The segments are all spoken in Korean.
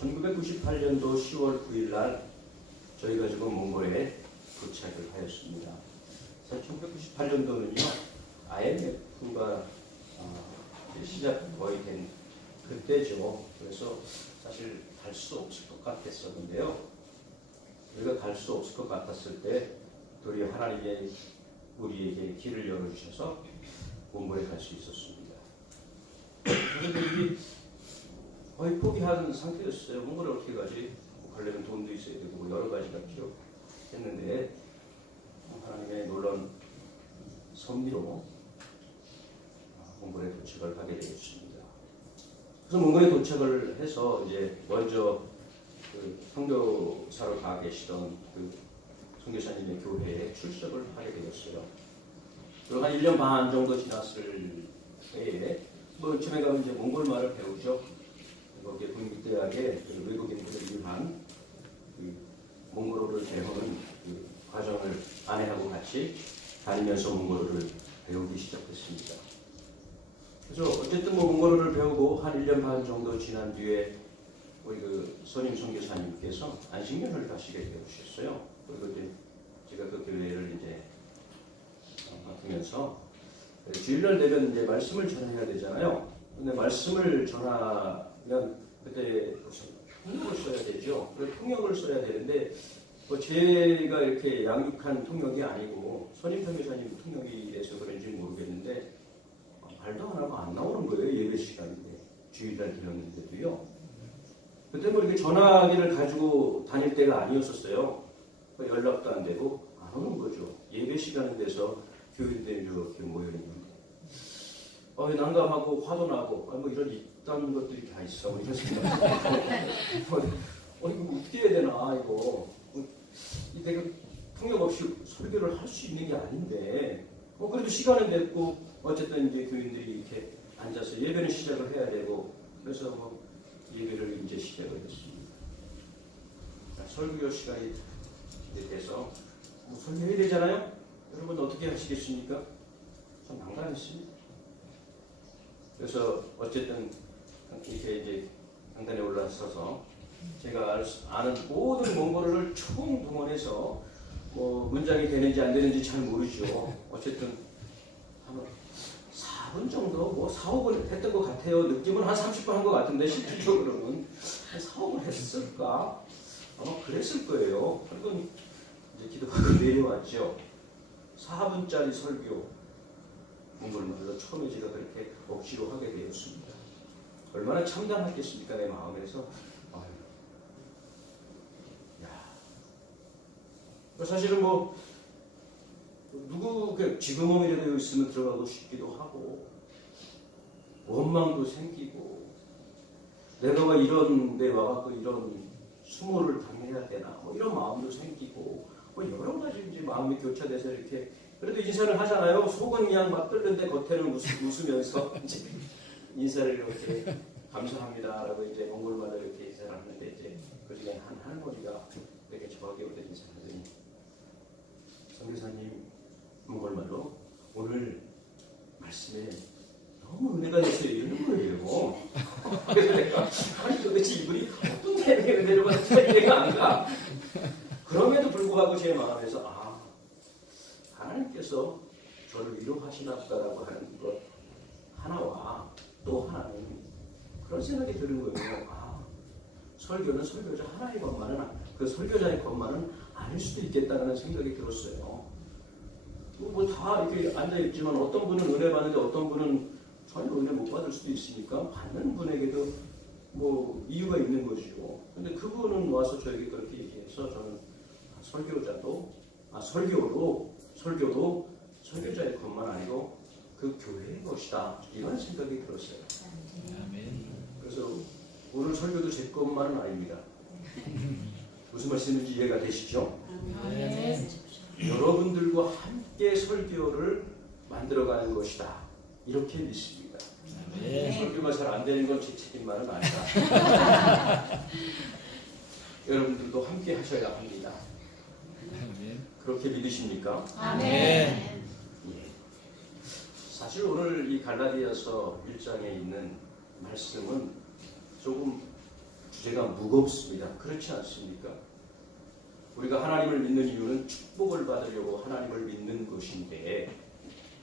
1998년도 10월 9일 날 저희가 지금 몽골에 도착을 하였습니다. 1998년도는요, IMF가 시작 거의 된 그때죠. 그래서 사실 갈 수 없을 것 같았었는데요. 우리가 갈 수 없을 것 같았을 때 도리어 하나님이 우리에게 길을 열어주셔서 몽골에 갈 수 있었습니다. 그런데 이게 거의 포기한 상태였어요. 몽골에 어떻게 가지? 가려면 돈도 있어야 되고 여러 가지가 필요했는데 하나님의 놀라운 섭리로 몽골에 도착을 하게 되었습니다. 그래서 몽골에 도착을 해서 이제 먼저 그 선교사로 가 계시던 그 선교사님의 교회에 출석을 하게 되었어요. 그리고 한 1년 반 정도 지났을 때에 처음에 가면 이제 몽골 말을 배우죠. 거기에 국립대학의 외국인들을 위한 그 몽골어를 배우는 그 과정을 아내하고 같이 다니면서 몽골어를 배우기 시작했습니다. 그래서 어쨌든 몽골어를 배우고 한 1년 반 정도 지난 뒤에 우리 그 선임 선교사님께서 안식년을 가시게 되셨어요. 그리고 이제 제가 그 교회를 이제 맡으면서 주일날 되면 이제 말씀을 전해야 되잖아요. 근데 말씀을 전하면 그때 통역을 써야 되죠. 그래서 통역을 써야 되는데 제가 이렇게 양육한 통역이 아니고 선임 선교사님 통역이라서 그런지 모르겠는데 말도 안 하고 안 나오는 거예요. 예배 시간인데 주일날 되었는데도요. 그때 이렇게 전화기를 가지고 다닐 때가 아니었었어요. 연락도 안 되고 안 오는 거죠. 예배 시간에 돼서 교인들이 이렇게 모여있는데 난감하고 화도 나고 이런 이딴 것들이 다 있어 이런 생각. 이거 어떻게 해야 되나 이거 내가 통역 없이 설교를 할 수 있는 게 아닌데 그래도 시간은 됐고 어쨌든 이제 교인들이 이렇게 앉아서 예배는 시작을 해야 되고 그래서 예배를 이제 시작을 했습니다. 설교 시간이 돼서 설교해야 되잖아요. 여러분 어떻게 하시겠습니까? 좀 난감했습니다. 그래서 어쨌든 이렇게 이제 강단에 올라서서 제가 아는 모든 몽골어를 총동원해서 문장이 되는지 안 되는지 잘 모르죠. 어쨌든 한 4분 정도 4, 5분 했던 것 같아요. 느낌은 한 30분 한 것 같은데 실질적으로는 한 4, 5분 했을까? 아마 그랬을 거예요. 그리고 이제 기도하고 내려왔죠. 4분짜리 설교 몽골말로 처음에 제가 그렇게 억지로 하게 되었습니다. 얼마나 참담했겠습니까 내 마음에서. 사실은 누구 지금이라도 있으면 들어가고 싶기도 하고 원망도 생기고 내가 왜 이런 데 와갖고 이런 수모를 당해야 되나 이런 마음도 생기고 여러 가지 이제 마음이 교차돼서 이렇게 그래도 인사를 하잖아요. 속은 그냥 막 끓는데 겉에는 웃으면서 이제 인사를 이렇게 감사합니다라고 이제 몽골말로 이렇게 인사를 하는데 이제 그 중에 한 할머니가 이렇게 저에게 오게 인사하더니 선교사님 몽골말로 오늘 말씀에 너무 은혜가 됐어요 이러는 거예요. 그래서 내가 아니 도대체 이분이 어떤 태명의 은혜를 받았는지 이해가 안 가. 그럼에도 불구하고 제 마음에서 하나님께서 저를 위로하시나 보다라고 하는 것 하나와 또 하나는 그런 생각이 드는 거예요. 설교는 설교자 하나의 것만은 그 설교자의 것만은 아닐 수도 있겠다는 생각이 들었어요. 다 이렇게 앉아있지만 어떤 분은 은혜 받는데 어떤 분은 전혀 은혜 못 받을 수도 있으니까 받는 분에게도 이유가 있는 것이고 근데 그분은 와서 저에게 그렇게 얘기해서 저는 설교도 설교자의 것만 아니고 그 교회의 것이다 이런 생각이 들었어요. 그래서 오늘 설교도 제 것만은 아닙니다. 무슨 말씀인지 이해가 되시죠? 여러분들과 함께 설교를 만들어가는 것이다 이렇게 믿습니다. 설교가 잘 안 되는 건 제 책임만은 아니다. 여러분들도 함께 하셔야 합니다. 그렇게 믿으십니까? 아멘. 사실 오늘 이 갈라디아서 1장에 있는 말씀은 조금 주제가 무겁습니다. 그렇지 않습니까? 우리가 하나님을 믿는 이유는 축복을 받으려고 하나님을 믿는 것인데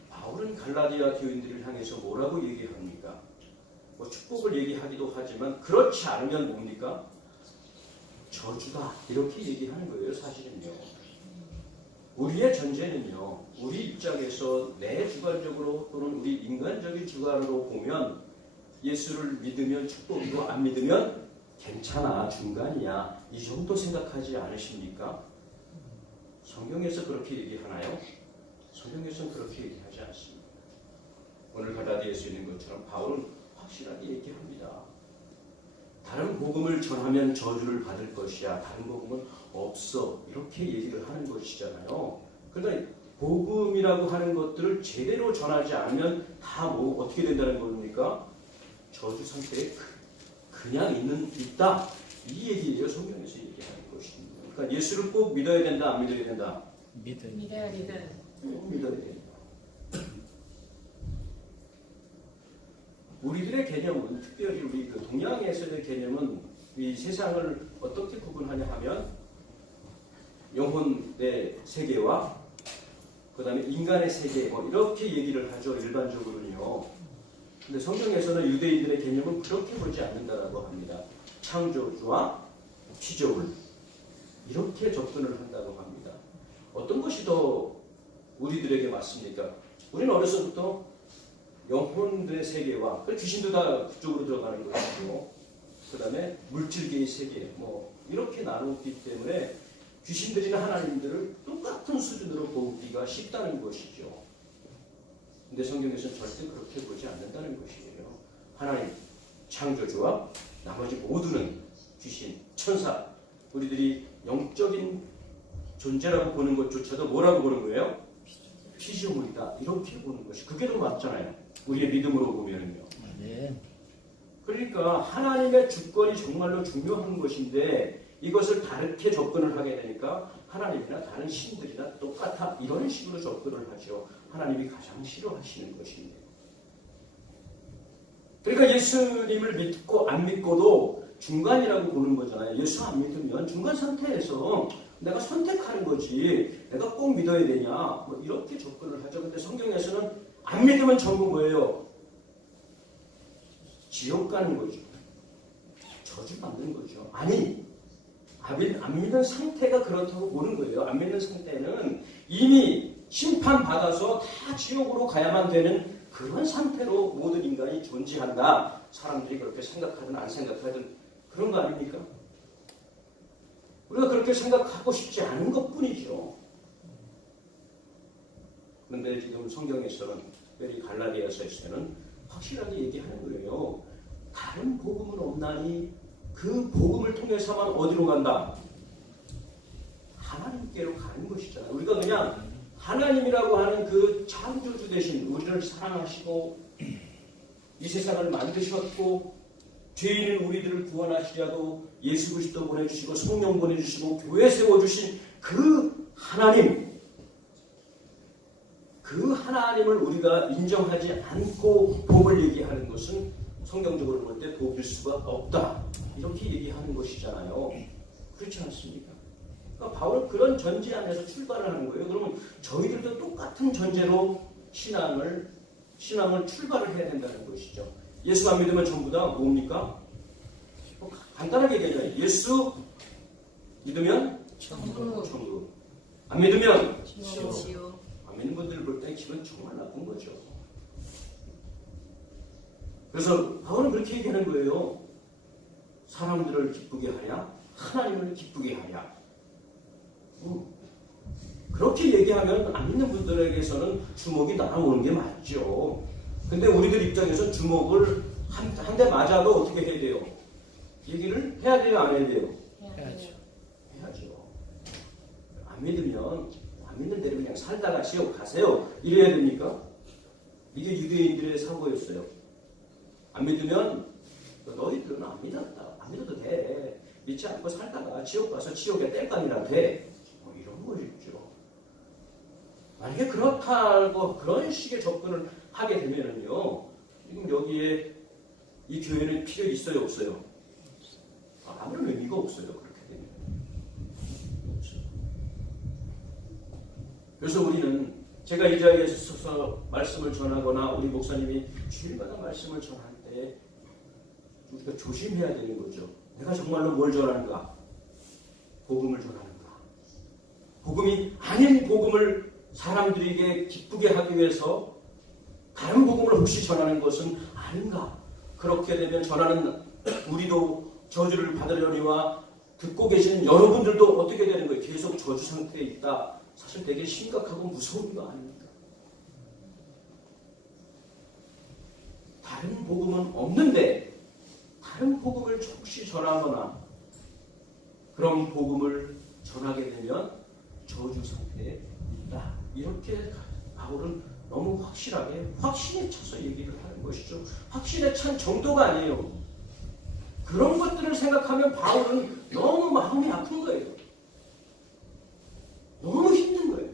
바울은 갈라디아 교인들을 향해서 뭐라고 얘기합니까? 뭐 축복을 얘기하기도 하지만 그렇지 않으면 뭡니까? 저주다 이렇게 얘기하는 거예요. 사실은요. 우리의 전제는요. 우리 입장에서 내 주관적으로 또는 우리 인간적인 주관으로 보면 예수를 믿으면 축복이고 안 믿으면 괜찮아 중간이야 이 정도 생각하지 않으십니까? 성경에서 그렇게 얘기하나요? 성경에서는 그렇게 얘기하지 않습니다. 오늘 갈라디아에서 있는 것처럼 바울은 확실하게 얘기합니다. 다른 복음을 전하면 저주를 받을 것이야. 다른 복음은 없어. 이렇게 얘기를 하는 것이잖아요. 그러나 복음이라고 하는 것들을 제대로 전하지 않으면 다 뭐 어떻게 된다는 겁니까? 저주 상태에 그냥 있다. 이 얘기예요. 성경에서 얘기하는 것입니다. 그러니까 예수를 꼭 믿어야 된다. 안 믿어야 된다? 믿어야 믿어야 된다. 우리들의 개념은 특별히 우리 그 동양에서의 개념은 이 세상을 어떻게 구분하냐 하면 영혼의 세계와 그 다음에 인간의 세계 뭐 이렇게 얘기를 하죠. 일반적으로는요. 근데 성경에서는 유대인들의 개념은 그렇게 보지 않는다라고 합니다. 창조주와 피조물 이렇게 접근을 한다고 합니다. 어떤 것이 더 우리들에게 맞습니까? 우리는 어려서부터 영혼들의 세계와 귀신도 다 그쪽으로 들어가는 것이고 그 다음에 물질계의 세계 뭐 이렇게 나누기 때문에 귀신들이나 하나님들을 똑같은 수준으로 보기가 쉽다는 것이죠. 근데 성경에서는 절대 그렇게 보지 않는다는 것이에요. 하나님 창조주와 나머지 모두는 귀신, 천사 우리들이 영적인 존재라고 보는 것조차도 뭐라고 보는 거예요? 피조물이다 이렇게 보는 것이 그게 더 맞잖아요. 우리의 믿음으로 보면은요. 네. 그러니까 하나님의 주권이 정말로 중요한 것인데 이것을 다르게 접근을 하게 되니까 하나님이나 다른 신들이나 똑같아 이런 식으로 접근을 하죠. 하나님이 가장 싫어하시는 것입니다. 그러니까 예수님을 믿고 안 믿고도 중간이라고 보는 거잖아요. 예수 안 믿으면 중간 상태에서 내가 선택하는 거지 내가 꼭 믿어야 되냐 뭐 이렇게 접근을 하죠. 근데 성경에서는 안 믿으면 전부 뭐예요? 지옥 가는 거죠. 저주 받는 거죠. 아니 안 믿는 상태가 그렇다고 보는 거예요. 안 믿는 상태는 이미 심판받아서 다 지옥으로 가야만 되는 그런 상태로 모든 인간이 존재한다. 사람들이 그렇게 생각하든 안 생각하든 그런 거 아닙니까? 우리가 그렇게 생각하고 싶지 않은 것뿐이죠. 그런데 지금 성경에서는 특별히 갈라디아서에서는 확실하게 얘기하는 거예요. 다른 복음은 없나니 그 복음을 통해서만 어디로 간다? 하나님께로 가는 것이잖아요. 우리가 그냥 하나님이라고 하는 그 창조주 대신 우리를 사랑하시고 이 세상을 만드셨고 죄인을 우리들을 구원하시려고 예수 그리스도 보내주시고 성령 보내주시고 교회 세워주신 그 하나님 그 하나님을 우리가 인정하지 않고 복을 얘기하는 것은 성경적으로 볼 때 복일 수가 없다. 이렇게 얘기하는 것이잖아요. 그렇지 않습니까? 그러니까 바울은 그런 전제 안에서 출발을 하는 거예요. 그러면 저희들도 똑같은 전제로 신앙을 출발을 해야 된다는 것이죠. 예수 안 믿으면 전부 다 뭡니까? 간단하게 얘기하자면 예수 믿으면 천국. 안 믿으면 지옥. 안 믿는 분들 볼 때 기분 정말 나쁜 거죠. 그래서 바울은 그렇게 얘기하는 거예요. 사람들을 기쁘게 하냐? 하나님을 기쁘게 하냐? 그렇게 얘기하면 안 믿는 분들에게서는 주먹이 날아오는 게 맞죠. 근데 우리들 입장에서 주먹을 한 대 맞아도 어떻게 해야 돼요? 얘기를 해야 돼요? 안 해야 돼요? 해야죠. 안 믿는 대로 그냥 살다가 지옥 가세요. 이래야 됩니까? 이게 유대인들의 사고였어요. 안 믿으면 너희들은 안 믿었다. 안 믿어도 돼. 믿지 않고 살다가 지옥 가서 지옥의 땔감이라 돼. 뭐 이런 거였죠. 만약에 그렇다고 그런 식의 접근을 하게 되면은요. 지금 여기에 이 교회는 필요 있어요, 없어요? 아무런 의미가 없어요. 그렇게 되면. 그렇죠. 그래서 우리는 제가 이 자리에 서서 말씀을 전하거나 우리 목사님이 주일마다 말씀을 전할 때 우리가 조심해야 되는 거죠. 내가 정말로 뭘 전하는가? 복음을 전하는가? 복음이 아닌 복음을 사람들에게 기쁘게 하기 위해서 다른 복음을 혹시 전하는 것은 아닌가? 그렇게 되면 전하는 우리도 저주를 받으려니와 듣고 계시는 여러분들도 어떻게 되는 거예요? 계속 저주 상태에 있다. 사실 되게 심각하고 무서운 거 아닙니까? 다른 복음은 없는데 다른 복음을 혹시 전하거나 그런 복음을 전하게 되면 저주 상태에 있다. 이렇게 바울은 너무 확실하게 확신에 차서 얘기를 하는 것이죠. 확신에 찬 정도가 아니에요. 그런 것들을 생각하면 바울은 너무 마음이 아픈 거예요. 너무 힘든 거예요.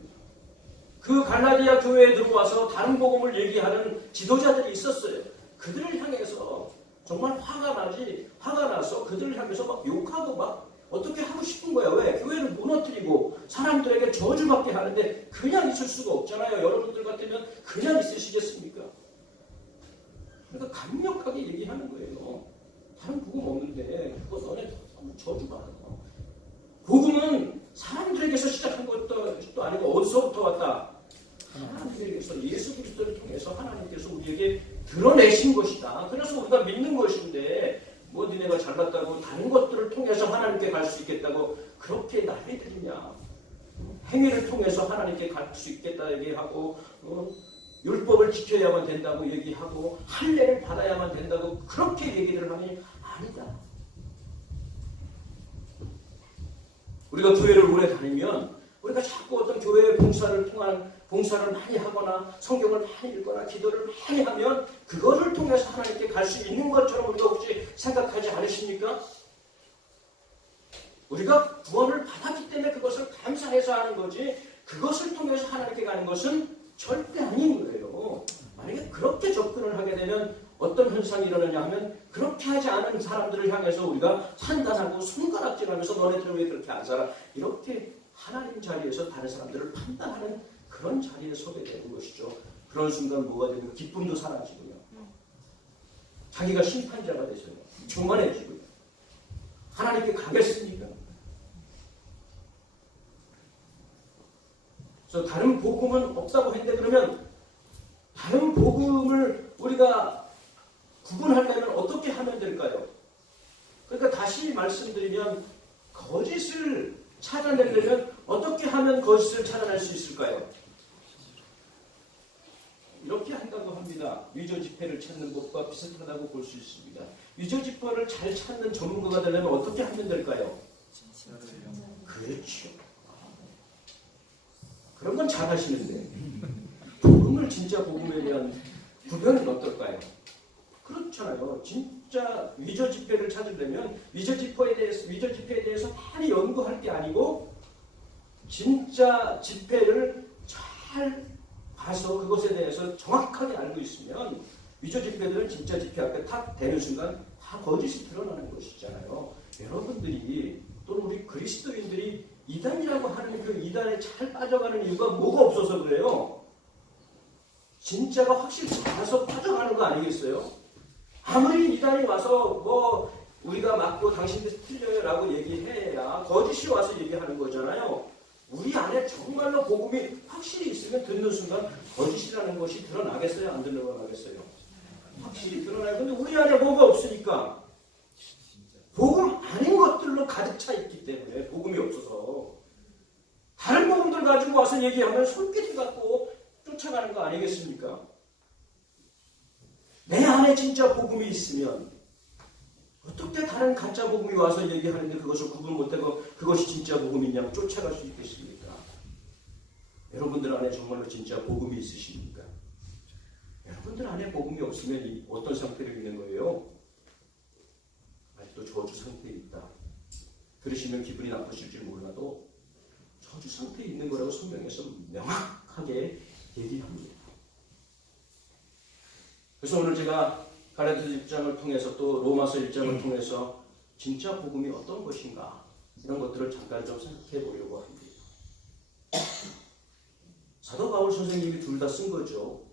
그 갈라디아 교회에 들어와서 다른 복음을 얘기하는 지도자들이 있었어요. 그들을 향해서 정말 화가 나서 그들을 향해서 막 욕하고 막 어떻게 하고 싶은 거야. 왜? 교회를 무너뜨리고 사람들에게 저주받게 하는데 그냥 있을 수가 없잖아요. 여러분들 같으면 그냥 있으시겠습니까? 그러니까 강력하게 얘기하는 거예요. 다른 복음 없는데 그거 너네 저주받아. 복음은 사람들에게서 시작한 것도 아니고 어디서부터 왔다? 하나님께서 예수 그리스도를 통해서 하나님께서 우리에게 드러내신 것이다. 그래서 우리가 믿는 것인데 뭐 니네가 잘났다고 다른 것들을 통해서 하나님께 갈 수 있겠다고 그렇게 난리들이냐. 행위를 통해서 하나님께 갈 수 있겠다 얘기하고 율법을 지켜야만 된다고 얘기하고 할례를 받아야만 된다고 그렇게 얘기를 하니 아니다. 우리가 교회를 오래 다니면 우리가 자꾸 어떤 교회의 봉사를 많이 하거나 성경을 많이 읽거나 기도를 많이 하면 그거를 통해서 하나님께 갈 수 있는 것처럼 우리가 혹시 생각하지 않으십니까? 우리가 구원을 받았기 때문에 그것을 감사해서 하는 거지 그것을 통해서 하나님께 가는 것은 절대 아닌 거예요. 만약에 그렇게 접근을 하게 되면 어떤 현상이 일어나냐 하면 그렇게 하지 않은 사람들을 향해서 우리가 판단하고 손가락질하면서 너네들은 왜 그렇게 안 살아? 이렇게 하나님 자리에서 다른 사람들을 판단하는 그런 자리에 서게 되는 것이죠. 그런 순간 뭐가 되면 기쁨도 사라지고요. 자기가 심판자가 되서요. 교만해지고요. 하나님께 가겠습니까? 그래서 다른 복음은 없다고 했는데 그러면 다른 복음을 우리가 구분하려면 어떻게 하면 될까요? 그러니까 다시 말씀드리면 거짓을 찾아내려면 어떻게 하면 거짓을 찾아낼 수 있을까요? 이렇게 한다고 합니다. 위조 지폐를 찾는 것과 비슷하다고 볼 수 있습니다. 위조 지폐를 잘 찾는 전문가가 되려면 어떻게 하면 될까요? 그렇죠. 그런 건 잘 하시는데 복음을 진짜 복음에 대한 구별은 어떨까요? 그렇잖아요. 진짜 위조 지폐를 찾으려면 위조 지폐에 대해서 많이 연구할 게 아니고 진짜 지폐를 잘 봐서 그것에 대해서 정확하게 알고 있으면 위조 지폐들은 진짜 지폐 앞에 탁 대는 순간 다 거짓이 드러나는 것이잖아요. 여러분들이 또는 우리 그리스도인들이 이단이라고 하는 그 이단에 잘 빠져가는 이유가 뭐가 없어서 그래요? 진짜가 확실히 알아서 빠져가는 거 아니겠어요? 아무리 이단이 와서 뭐 우리가 맞고 당신들 틀려요 라고 얘기해야 거짓이 와서 얘기하는 거잖아요. 우리 안에 정말로 복음이 확실히 있으면 듣는 순간 거짓이라는 것이 드러나겠어요? 안 드러나겠어요? 확실히 드러나요. 근데 우리 안에 뭐가 없으니까 복음 아닌 것들로 가득 차 있기 때문에 복음이 없어서 다른 복음들 가지고 와서 얘기하면 손길을 갖고 쫓아가는 거 아니겠습니까? 내 안에 진짜 복음이 있으면 어떻게 다른 가짜 복음이 와서 얘기하는데 그것을 구분 못하고 그것이 진짜 복음이냐고 쫓아갈 수 있겠습니까? 여러분들 안에 정말로 진짜 복음이 있으십니까? 여러분들 안에 복음이 없으면 어떤 상태로 있는 거예요? 아직도 저주 상태에 있다. 들으시면 기분이 나쁘실지 몰라도 저주 상태에 있는 거라고 성경에서 명확하게 얘기합니다. 그래서 오늘 제가 갈라디아서 1장을 통해서 또 로마서 1장을 통해서 진짜 복음이 어떤 것인가 이런 것들을 잠깐 좀 생각해 보려고 합니다. 사도 바울 선생님이 둘 다 쓴 거죠.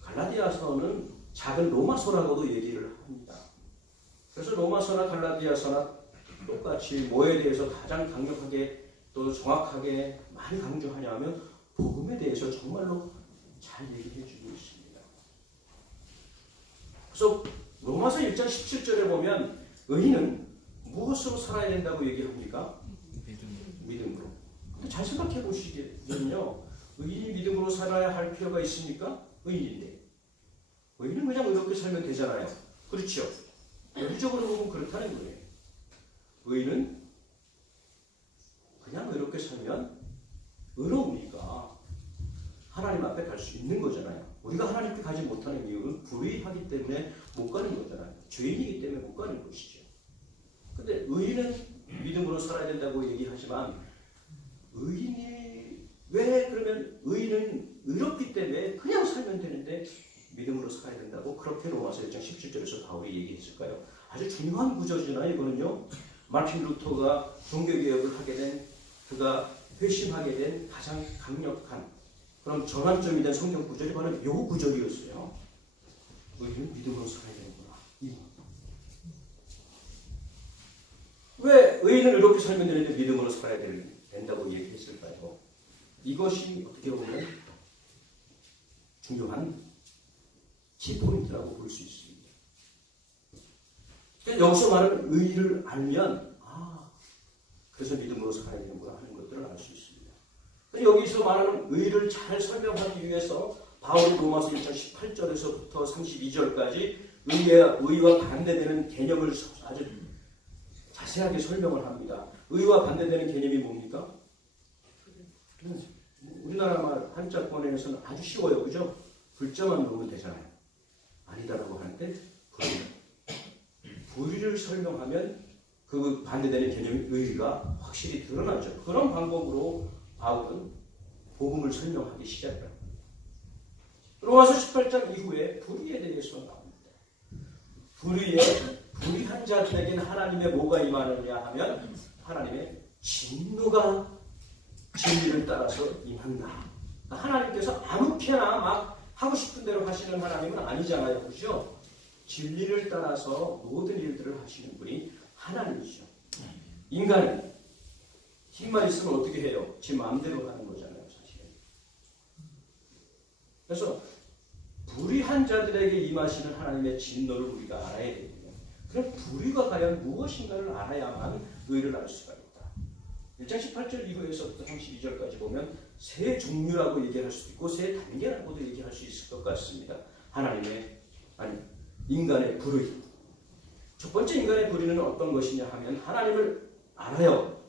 갈라디아서는 작은 로마서라고도 얘기를 합니다. 그래서 로마서나 갈라디아서나 똑같이 뭐에 대해서 가장 강력하게 또 정확하게 많이 강조하냐면 복음에 대해서 정말로 잘 얘기해 주고 있습니다. 그래서 로마서 1장 17절에 보면 의인은 무엇으로 살아야 된다고 얘기합니까? 믿음으로. 근데 잘 생각해 보시면요. 의인이 믿음으로 살아야 할 필요가 있습니까? 의인인데. 의인은 그냥 의롭게 살면 되잖아요. 그렇죠? 논리적으로 보면 그렇다는 거예요. 의인은 그냥 의롭게 살면 의로우니까 하나님 앞에 갈 수 있는 거잖아요. 우리가 하나님 앞에 가지 못하는 이유는 불의하기 때문에 못 가는 거잖아요. 죄인이기 때문에 못 가는 것이죠. 근데 의인은 믿음으로 살아야 된다고 얘기하지만 의인이 왜 그러면 의인은 의롭기 때문에 그냥 살면 되는데 믿음으로 살아야 된다고 그렇게 로마서 1장 17절에서 바울이 얘기했을까요? 아주 중요한 구절이잖아요. 이거는요. 마틴 루터가 종교개혁을 하게 된 그가 회심하게 된 가장 강력한 그런 전환점이 된 성경 구절이 바로 이 구절이었어요. 의인은 믿음으로 살아야 되는구나. 왜 의인은 이렇게 살면 되는데 믿음으로 살아야 된다고 얘기했을까요? 이것이 어떻게 보면 중요한 키포인트라고 볼 수 있습니다. 그러니까 여기서 말하는 의의를 알면 그래서 믿음으로 살아야 되는구나 하는 것들을 알 수 있습니다. 여기서 말하는 의의를 잘 설명하기 위해서 바울이 로마서 1장 18절에서부터 32절까지 의와 반대되는 개념을 아주 자세하게 설명을 합니다. 의와 반대되는 개념이 뭡니까? 우리나라 말 한자권에서는 아주 쉬워요. 그죠? 글자만 놓으면 되잖아요. 아니다라고 하는데 불의를 설명하면 그 반대되는 개념의 의의가 확실히 드러나죠. 그런 방법으로 바울은 복음을 설명하기 시작합니다. 로마서 18장 이후에 불의에 대해서 나옵니다. 불의한 자들에게는 하나님의 뭐가 임하느냐 하면 하나님의 진노가 진리를 따라서 임한다. 하나님께서 아무렇게나 막 하고 싶은 대로 하시는 하나님은 아니잖아요. 그렇죠? 진리를 따라서 모든 일들을 하시는 분이 하나님이죠. 인간은 힘만 있으면 어떻게 해요? 지 마음대로 하는 거잖아요. 사실은. 그래서 불의한 자들에게 임하시는 하나님의 진노를 우리가 알아야 되거든요. 그럼 불의가 과연 무엇인가를 알아야만 의를 알 수가 있다. 1장 18절 이후에서부터 32절까지 보면 세 종류라고 얘기할 수도 있고 세 단계라고도 얘기할 수 있을 것 같습니다. 인간의 불의. 첫 번째 인간의 불의는 어떤 것이냐 하면 하나님을 알아요.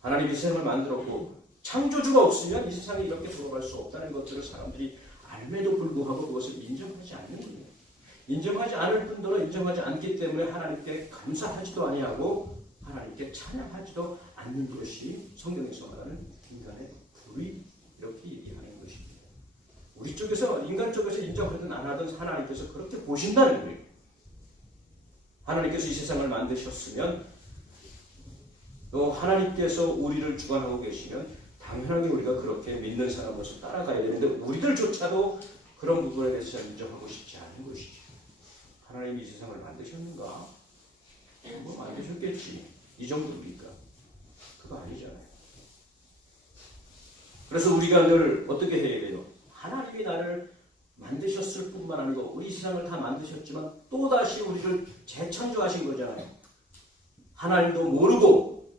하나님이 세상을 만들었고 창조주가 없으면 이 세상이 이렇게 돌아갈 수 없다는 것들을 사람들이 알매도 불구하고 그것을 인정하지 않는 거예요. 인정하지 않을 뿐더러 인정하지 않기 때문에 하나님께 감사하지도 아니하고 하나님께 찬양하지도 않는 것이 성경에서 말하는 인간의 불의 이렇게 얘기하는 것입니다. 우리 쪽에서 인간 쪽에서 인정하든 안 하든 하나님께서 그렇게 보신다는 거예요. 하나님께서 이 세상을 만드셨으면 또 하나님께서 우리를 주관하고 계시면 당연하게 우리가 그렇게 믿는 사람으로서 따라가야 되는데 우리들조차도 그런 부분에 대해서 잘 인정하고 싶지 않은 것이죠. 하나님이 이 세상을 만드셨는가? 뭐 만드셨겠지. 이 정도입니까? 그거 아니잖아요. 그래서 우리가 늘 어떻게 해야 돼요? 하나님이 나를 만드셨을 뿐만 아니고 우리 세상을 다 만드셨지만 또다시 우리를 재창조하신 거잖아요. 하나님도 모르고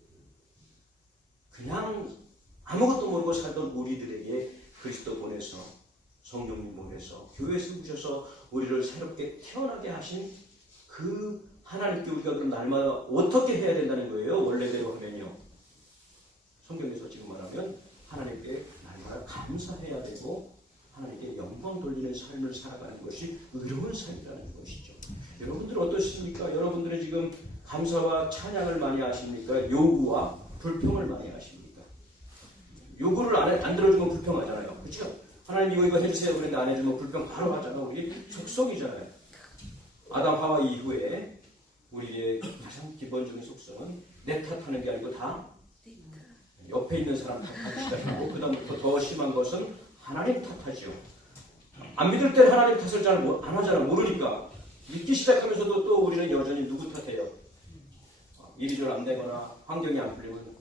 그냥 아무것도 모르고 살던 우리들에게 그리스도 보내서 성령님 보내서 교회 세우셔서 우리를 새롭게 태어나게 하신 그 하나님께 우리가 그럼 날마다 어떻게 해야 된다는 거예요? 원래대로 하면요. 성경에서 지금 말하면 하나님께 날마다 감사해야 되고 하나님께 영광 돌리는 삶을 살아가는 것이 의로운 삶이라는 것이죠. 여러분들은 어떠십니까? 여러분들은 지금 감사와 찬양을 많이 하십니까? 요구와 불평을 많이 하십니까? 요구를 안 들어주면 불평하잖아요. 그렇죠? 하나님 이거 해주세요. 그런데 안 해주면 불평 바로 하잖아. 우리 속성이잖아요. 아담 하와 이후에 우리의 가장 기본적인 속성은 내 탓하는 게 아니고 다 옆에 있는 사람 탓하기 시작하고 그 다음부터 더 심한 것은 하나님 탓하지요. 안 믿을 때 하나님 탓을 잘 안 하잖아. 모르니까. 믿기 시작하면서도 또 우리는 여전히 누구 탓해요? 일이 잘 안 되거나 환경이 안 풀리면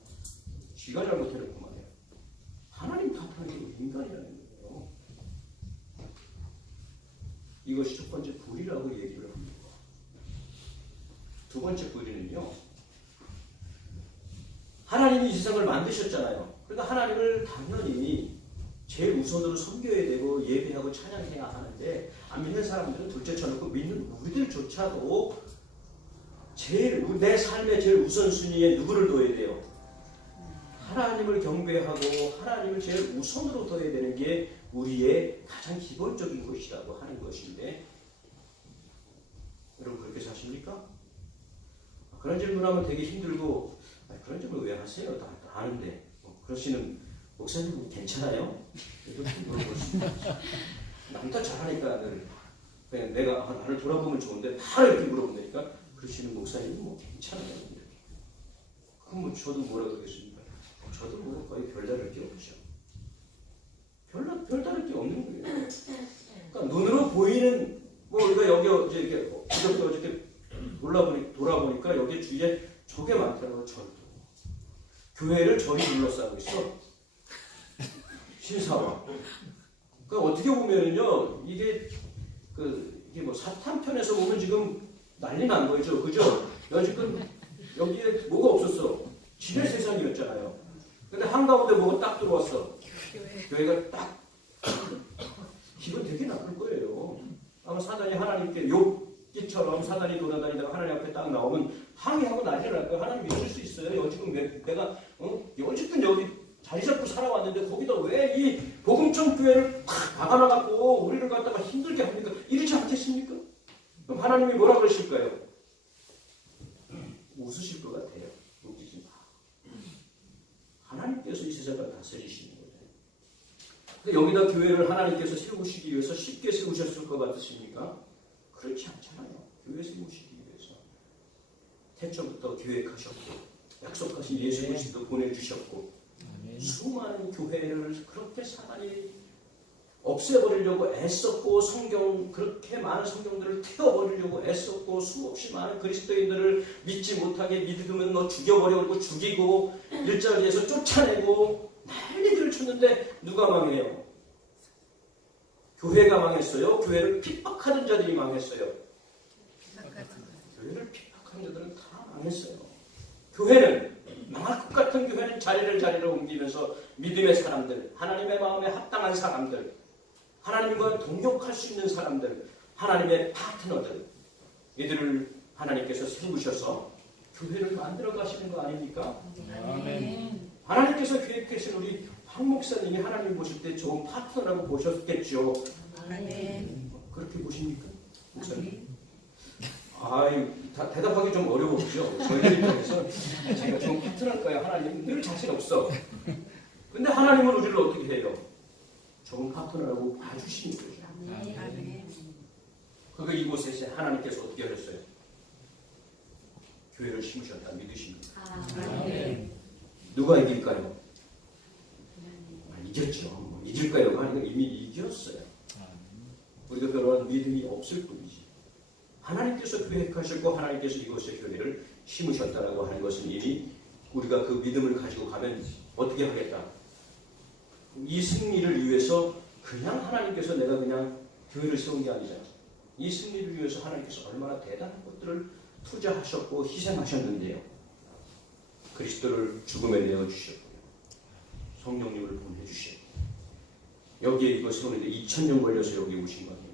쥐가 잘못해놓고만 해요. 하나님 탓하는 게 인간이라는 거예요. 이것이 첫 번째 불이라고 얘기를 합니다. 두 번째 불이는요. 하나님이 이 세상을 만드셨잖아요. 그러니까 하나님을 당연히 제일 우선으로 섬겨야 되고 예배하고 찬양해야 하는데 안 믿는 사람들은 둘째 쳐놓고 믿는 우리들조차도 제일 내 삶의 제일 우선순위에 누구를 둬야 돼요? 하나님을 경배하고 하나님을 제일 우선으로 둬야 되는 게 우리의 가장 기본적인 것이라고 하는 것인데 여러분 그렇게 사십니까? 그런 질문하면 되게 힘들고 그런 질문 왜 하세요? 다 아는데 그러시는 목사님 괜찮아요? 이렇게 물어볼 수 있어요. 남자 잘하니까 그냥 내가 나를 돌아보면 좋은데 바로 이렇게 물어본다니까 그러시는 목사님은 뭐 괜찮아요. 이렇게. 그럼 뭐 저도 뭐라 그러겠습니까? 저도 뭐 거의 별다를 게 없죠. 별다를 게 없는 거예요. 그러니까 눈으로 보이는 뭐 우리가 여기 이제 이렇게 어저께 돌아보니까 여기 주위에 저게 많더라고요. 절도. 교회를 절이 둘러싸고 있어. 신사와. 그러니까 어떻게 보면은요, 이게 뭐 사탄편에서 보면 지금 난리 난 거죠, 그죠? 여지껏 여기에 뭐가 없었어. 지뢰 세상이었잖아요. 근데 한가운데 뭐가 딱 들어왔어. 교회가 딱 기분 되게 나쁠 거예요. 아마 사단이 하나님께 욥기처럼 사단이 돌아다니다가 하나님 앞에 딱 나오면 항의하고 난리를 날 거예요. 하나님 믿을 수 있어요. 여지껏 내가 여지껏 여기 자리 잡고 살아왔는데 거기다 왜 이 복음청 교회를 탁 박아놔갖고 우리를 갖다가 힘들게 합니까? 이러지 않겠습니까? 그럼 하나님이 뭐라 그러실까요? 웃으실 것 같아요. 웃기지 마. 하나님께서 이 세상을 다스리시는 거예요. 여기다 교회를 하나님께서 세우시기 위해서 쉽게 세우셨을 것 같으십니까? 그렇지 않잖아요. 교회 세우시기 위해서 태초부터 계획하셨고 약속하신 예수 그리스도 보내주셨고 수많은 교회를 그렇게 사단이 없애버리려고 애썼고 그렇게 많은 성경들을 태워버리려고 애썼고 수없이 많은 그리스도인들을 믿지 못하게 믿으면 너 죽여버리고 죽이고 일자리에서 쫓아내고 난리들을 쳤는데 누가 망해요? 교회가 망했어요? 교회를 핍박하는 자들이 망했어요? 교회를 핍박하는 자들은 다 망했어요. 교회는 망할 것 같은 교회는 자리를 옮기면서 믿음의 사람들, 하나님의 마음에 합당한 사람들, 하나님과 동역할 수 있는 사람들, 하나님의 파트너들, 이들을 하나님께서 세우셔서 교회를 만들어 가시는 거 아닙니까? 아멘. 하나님께서 계획하신 우리 황 목사님이 하나님 보실 때 좋은 파트너라고 보셨겠죠. 아멘. 그렇게 보십니까? 목사님? 대답하기 좀 어려웠죠. 저희들 입장에서 제가 좀 파트너일까요? 하나님 늘 자신 없어. 근데 하나님은 우리를 어떻게 해요? 좋은 파트너라고 봐주시는 거죠. 아멘. 그거 이곳에 하나님께서 어떻게 하셨어요? 교회를 심으셨다 믿으십니까? 아멘. 누가 이길까요? 이겼죠. 뭐 이길까요가 아니라 이미 이겼어요. 우리가 별로 믿음이 없을 뿐이지. 하나님께서 계획하셨고 하나님께서 이곳에 교회를 심으셨다라고 하는 것은 이미 우리가 그 믿음을 가지고 가면 어떻게 하겠다. 이 승리를 위해서 그냥 하나님께서 내가 그냥 교회를 세운 게 아니잖아. 이 승리를 위해서 하나님께서 얼마나 대단한 것들을 투자하셨고 희생하셨는데요. 그리스도를 죽음에 내어주셨고요. 성령님을 보내주셨고 여기에 이거 세우는데 2000년 걸려서 여기 오신 거 아니에요.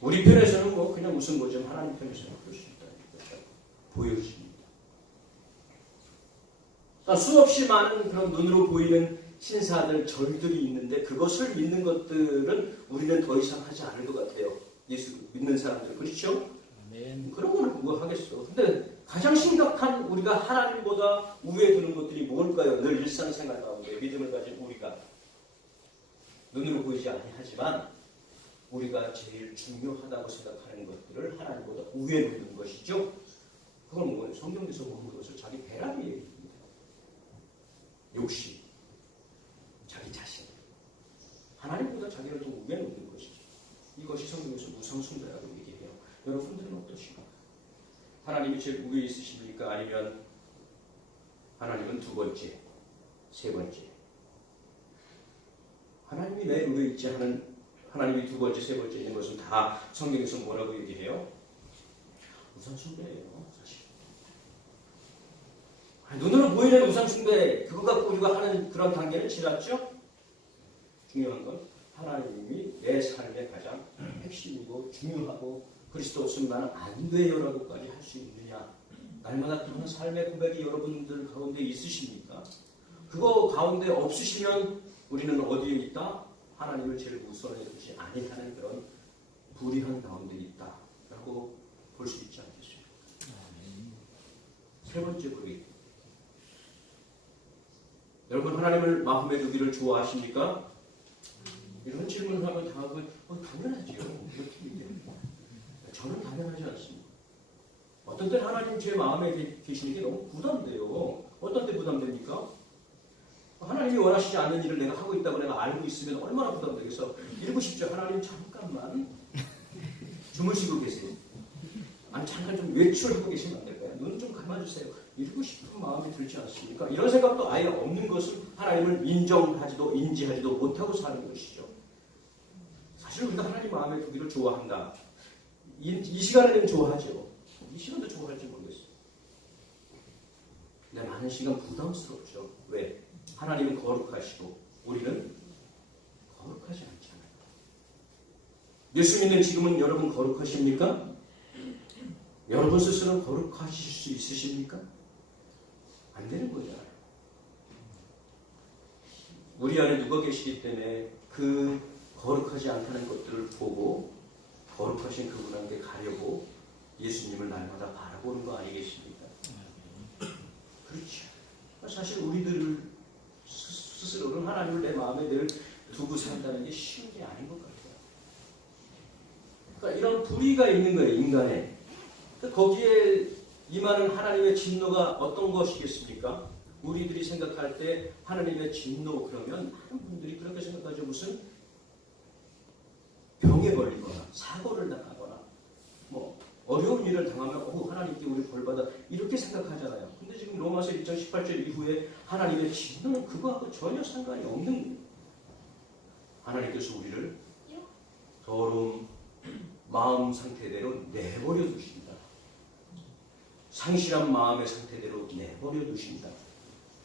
우리 편에서는 뭐 그냥 웃은 거지만 하나님 편에서는 그럴 수 있다는 것을 보여주십니다. 수없이 많은 그런 눈으로 보이는 신사들, 절들이 있는데 그것을 믿는 것들은 우리는 더 이상 하지 않을 것 같아요. 예수 믿는 사람들. 그렇죠? 아멘. 그런 거는 그거 하겠어. 근데 가장 심각한 우리가 하나님보다 우위에 두는 것들이 뭘까요? 늘 일상생활 가운데 믿음을 가진 우리가 눈으로 보이지 아니하지만 우리가 제일 중요하다고 생각하는 것들을 하나님보다 우위에 놓는 것이죠. 그건 뭐 성경에서 보는 것을 자기 배라고 얘기합니다. 욕심, 자기 자신, 하나님보다 자기를 더 우위에 놓는 것이죠. 이것이 성경에서 우상숭배라고 얘기해요. 여러분들은 어떠신가요? 하나님이 제일 우위에 있으십니까? 아니면 하나님은 두 번째, 세 번째? 하나님이 내 위에 있지 않은 하나님이 두 번째, 세 번째 있는 것은 다 성경에서 뭐라고 얘기해요? 우상숭배예요, 사실. 눈으로 보이는 우상숭배, 그거 갖고 우리가 하는 그런 단계는 지났죠? 중요한 건 하나님이 내 삶의 가장 핵심이고 중요하고 그리스도 없으면 나는 안 돼요라고까지 할 수 있느냐. 날마다 그런 삶의 고백이 여러분들 가운데 있으십니까? 그거 가운데 없으시면 우리는 어디에 있다? 하나님을 제일 우선에 두지 아니하는 그런 불의한 가운데 있다라고 볼 수 있지 않겠습니까? 세 번째 불의. 여러분 하나님을 마음에 두기를 좋아하십니까? 이런 질문을 하면 다 당연하지요. 저는 당연하지 않습니다. 어떤 때 하나님 제 마음에 계시는 게 너무 부담돼요. 어떤 때 부담됩니까? 하나님이 원하시지 않는 일을 내가 하고 있다고 내가 알고 있으면 얼마나 부담되겠어. 이러고 싶죠. 하나님 잠깐만 주무시고 계세요. 아니 잠깐 좀 외출하고 계시면 안 될까요? 눈 좀 감아주세요. 이러고 싶은 마음이 들지 않습니까? 이런 생각도 아예 없는 것은 하나님을 인정하지도 인지하지도 못하고 사는 것이죠. 사실 우리가 하나님 마음에 두기를 좋아한다. 이 시간에는 좋아하죠. 이 시간도 좋아할지 모르겠어요. 근데 많은 시간 부담스럽죠. 왜? 하나님은 거룩하시고 우리는 거룩하지 않잖아요. 예수 믿는 지금은 여러분 거룩하십니까? 여러분 스스로 거룩하실 수 있으십니까? 안 되는 거잖아요. 우리 안에 누가 계시기 때문에 그 거룩하지 않다는 것들을 보고 거룩하신 그분에게 가려고 예수님을 날마다 바라보는 거 아니겠습니까? 그렇죠. 사실 우리들 스스로는 하나님을 내 마음에 늘 두고 산다는 게 쉬운 게 아닌 것 같아요. 그러니까 이런 불의가 있는 거예요, 인간에. 거기에 임하는 하나님의 진노가 어떤 것이겠습니까? 우리들이 생각할 때 하나님의 진노 그러면 많은 분들이 그렇게 생각하죠. 무슨 병에 걸리거나 사고를 당하거나 뭐 어려운 일을 당하면 하나님께 우리 벌받아 이렇게 생각하잖아요. 근데 지금 로마서 1장 18절 이후에 하나님의 진노는 그거하고 전혀 상관이 없는 거예요. 하나님께서 우리를 더러운 마음 상태대로 내버려 두신다. 상실한 마음의 상태대로 내버려 두신다.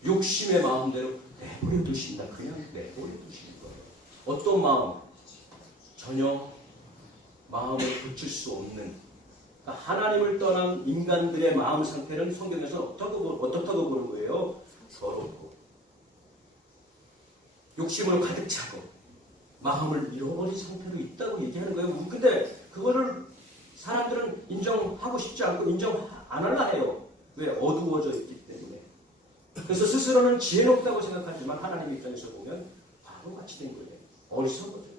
욕심의 마음대로 내버려 두신다. 그냥 내버려 두시는 거예요. 어떤 마음? 전혀 마음을 붙일 수 없는, 그러니까 하나님을 떠난 인간들의 마음 상태는 성경에서 어떻다고 보는 거예요? 더럽고 욕심으로 가득 차고 마음을 잃어버린 상태로 있다고 얘기하는 거예요. 근데 그거를 사람들은 인정하고 싶지 않고 인정 안 하려 해요. 왜? 어두워져 있기 때문에. 그래서 스스로는 지혜롭다고 생각하지만 하나님 입장에서 보면 바보같이 된 거예요. 어리석은 거죠.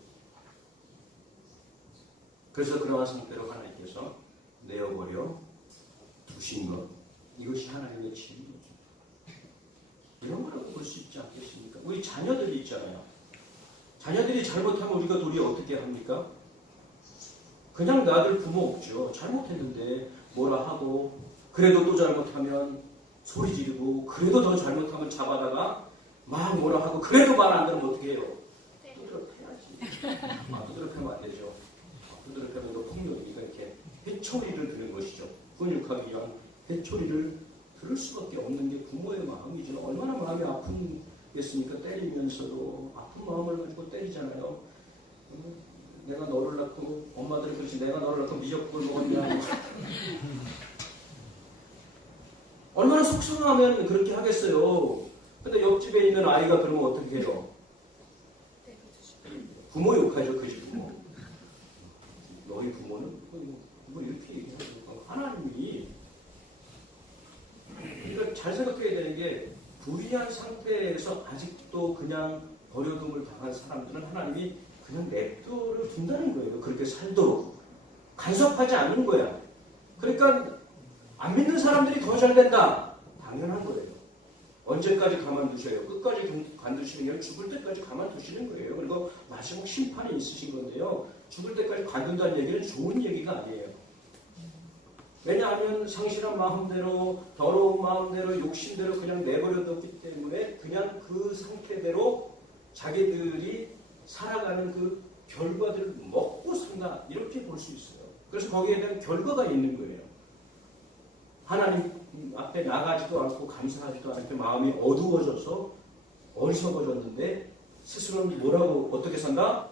그래서 그러한 상태로 하나님께서 내어버려 두신 것, 이것이 하나님의 진리죠. 이런 거라고 볼 수 있지 않겠습니까? 우리 자녀들이 있잖아요. 자녀들이 잘못하면 우리가 도리 어떻게 합니까? 그냥 놔둘 부모 없죠. 잘못했는데 뭐라 하고 그래도 또 잘못하면 소리 지르고 그래도 더 잘못하면 잡아다가 막 뭐라 하고 그래도 말 안 들으면 어떻게 해요? 두드려 패야지. 두드려 패면 안 되죠. 두드려 패면 또 폭력이니까 이렇게 회초리를 드는 것이죠. 훈육하기 위한 회초리를 들을 수밖에 없는 게 부모의 마음이죠. 얼마나 마음이 아픈겠습니까? 때리면서도 아픈 마음을 가지고 때리잖아요. 내가 너를 낳고 엄마들은 그렇지 내가 너를 낳고 미역국을 먹었냐. 얼마나 속상하면 그렇게 하겠어요. 근데 옆집에 있는 아이가 그러면 어떻게 해요? 부모 욕하죠. 그 집 부모. 너희 부모는 뭐 이렇게 얘기하죠. 하나님이 그러니까 잘 생각해야 되는 게 불의한 상태에서 아직도 그냥 버려둠을 당한 사람들은 하나님이 그냥 냅둬를 둔다는 거예요. 그렇게 살도록 간섭하지 않는 거야. 그러니까 안 믿는 사람들이 더 잘 된다. 당연한 거예요. 언제까지 가만두셔요? 끝까지 관두시는 게 아니라 죽을 때까지 가만두시는 거예요. 그리고 마지막 심판이 있으신 건데요. 죽을 때까지 관둔다는 얘기는 좋은 얘기가 아니에요. 왜냐하면 상실한 마음대로, 더러운 마음대로, 욕심대로 그냥 내버려뒀기 때문에 그냥 그 상태대로 자기들이 살아가는 그 결과들을 먹고 산다. 이렇게 볼 수 있어요. 그래서 거기에 대한 결과가 있는 거예요. 하나님 앞에 나가지도 않고 감사하지도 않고 마음이 어두워져서 어리석어졌는데 스스로는 뭐라고 어떻게 산다?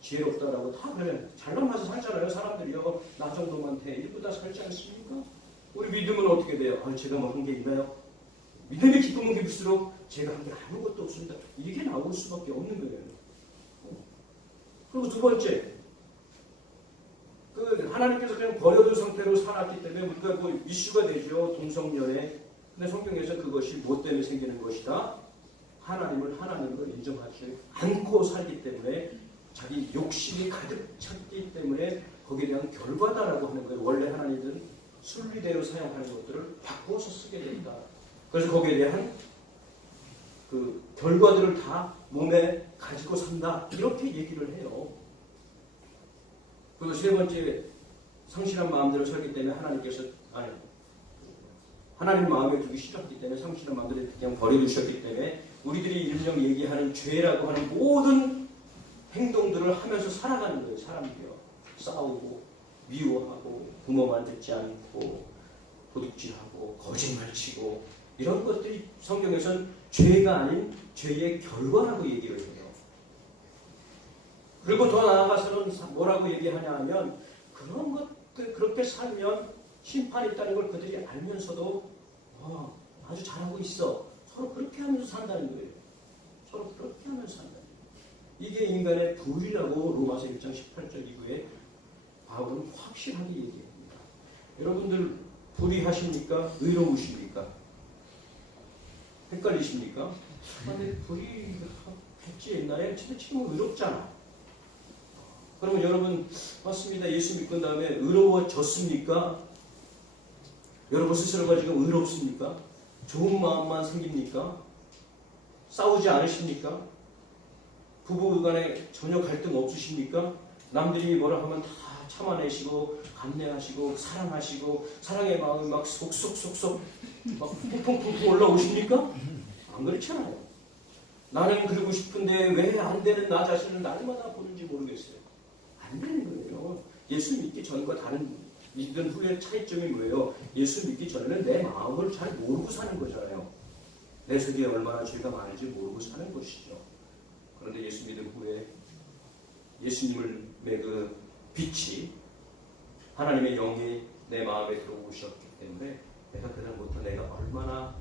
지혜롭다라고 다 그래. 잘나가서 살잖아요. 사람들이요. 나 정도만 돼. 일보다 살지 않습니까? 우리 믿음은 어떻게 돼요? 제가 뭐 한 게 있나요? 믿음의 기쁨은 깊을수록 제가 한 게 아무것도 없습니다. 이게 나올 수밖에 없는 거예요. 그리고 두 번째, 하나님께서 그냥 버려둔 상태로 살았기 때문에 우리가 뭐 이슈가 되죠. 동성연애. 근데 성경에서 그것이 뭐 때문에 생기는 것이다? 하나님을 하나님으로 인정하지 않고 살기 때문에 자기 욕심이 가득 찼기 때문에 거기에 대한 결과다라고 하는 거예요. 원래 하나님은 순리대로 사용하는 것들을 바꿔서 쓰게 된다. 그래서 거기에 대한 그 결과들을 다 몸에 가지고 산다. 이렇게 얘기를 해요. 그리고 세 번째, 상실한 마음대로 살기 때문에 하나님 마음에 두기 싫었기 때문에 상실한 마음대로 그냥 버려두셨기 때문에 우리들이 일명 얘기하는 죄라고 하는 모든 행동들을 하면서 살아가는 거예요. 사람들이요. 싸우고 미워하고 부모 말 듣지 않고 도둑질하고 거짓말치고 이런 것들이 성경에서는 죄가 아닌 죄의 결과라고 얘기를 해요. 그리고 더 나아가서는 뭐라고 얘기하냐 하면 그런 것들 그렇게 살면 심판이 있다는 걸 그들이 알면서도 아주 잘하고 있어. 서로 그렇게 하면서 산다는 거예요. 서로 그렇게 하면서 산다는 거예요. 이게 인간의 불이라고 로마서 1장 18절 이후에 바울은 확실하게 얘기합니다. 여러분들 불의하십니까? 의로우십니까? 헷갈리십니까? 근데 불의했지 옛날에 지금 의롭잖아. 그러면 여러분 맞습니다. 예수 믿고 난 다음에 의로워졌습니까? 여러분 스스로가 지금 의롭습니까? 좋은 마음만 생깁니까? 싸우지 않으십니까? 부부간에 전혀 갈등 없으십니까? 남들이 뭐라 하면 다 참아내시고 감내하시고 사랑하시고 사랑의 마음이 막 속속속속 막 퐁퐁퐁퐁 올라오십니까? 안 그렇잖아요. 나는 그러고 싶은데 왜 안 되는 나 자신을 날마다 보는지 모르겠어요. 안 되는 거예요. 예수 믿기 전과 다른 믿은 후의 차이점이 뭐예요? 예수 믿기 전에는 내 마음을 잘 모르고 사는 거잖아요. 내 속에 얼마나 죄가 많은지 모르고 사는 것이죠. 그런데 예수 믿은 후에 예수님의 그 빛이 하나님의 영이 내 마음에 들어오셨기 때문에 내가 그다음부터 내가 얼마나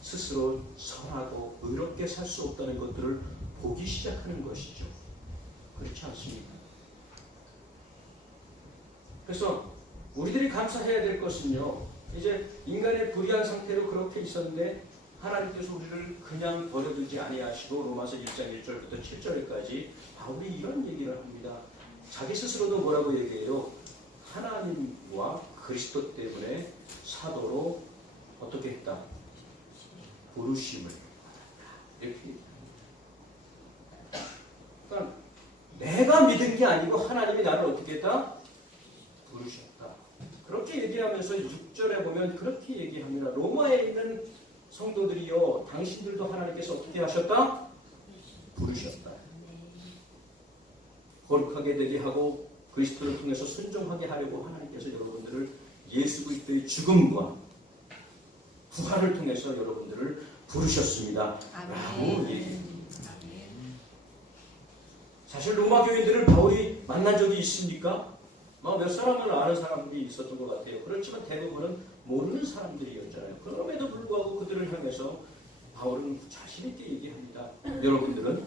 스스로 선하고 의롭게 살 수 없다는 것들을 보기 시작하는 것이죠. 그렇지 않습니까? 그래서 우리들이 감사해야 될 것은요. 이제 인간의 불의한 상태로 그렇게 있었는데 하나님께서 우리를 그냥 버려두지 아니하시고 로마서 1장 1절부터 7절까지 바울이 이런 얘기를 합니다. 자기 스스로도 뭐라고 얘기해요? 하나님과 그리스도 때문에 사도로 어떻게 했다? 부르심을 받았다. 이렇게 그러니까 내가 믿은 게 아니고 하나님이 나를 어떻게 했다? 부르셨다. 그렇게 얘기하면서 6절에 보면 그렇게 얘기합니다. 로마에 있는 성도들이요. 당신들도 하나님께서 어떻게 하셨다? 부르셨다. 거룩하게 되게 하고 그리스도를 통해서 순종하게 하려고 하나님께서 여러분들을 예수 그리스도의 죽음과 부활을 통해서 여러분들을 부르셨습니다. 라고 얘기합니다. 사실 로마 교인들을 바울이 만난 적이 있습니까? 몇 사람을 아는 사람들이 있었던 것 같아요. 그렇지만 대부분은 모르는 사람들이었잖아요. 그럼에도 불구하고 그들을 향해서 바울은 자신 있게 얘기합니다. 여러분들은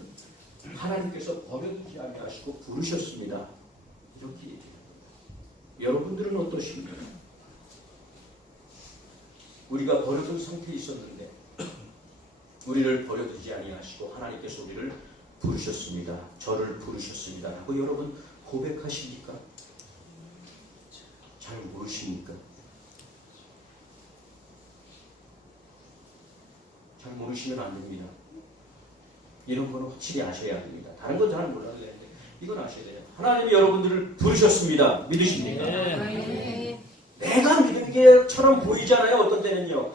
하나님께서 버려두지 아니하시고 부르셨습니다. 이렇게 얘기합니다. 여러분들은 어떠십니까? 우리가 버려둔 상태에 있었는데 우리를 버려두지 아니하시고 하나님께서 우리를 부르셨습니다. 저를 부르셨습니다. 라고 여러분 고백하십니까? 잘 모르십니까? 잘 모르시면 안 됩니다. 이런 거는 확실히 아셔야 됩니다. 다른 건 잘 몰라도 되는데 이건 아셔야 돼요. 하나님이 여러분들을 부르셨습니다. 믿으십니까? 네. 내가 믿은 게처럼 보이잖아요. 어떤 때는요.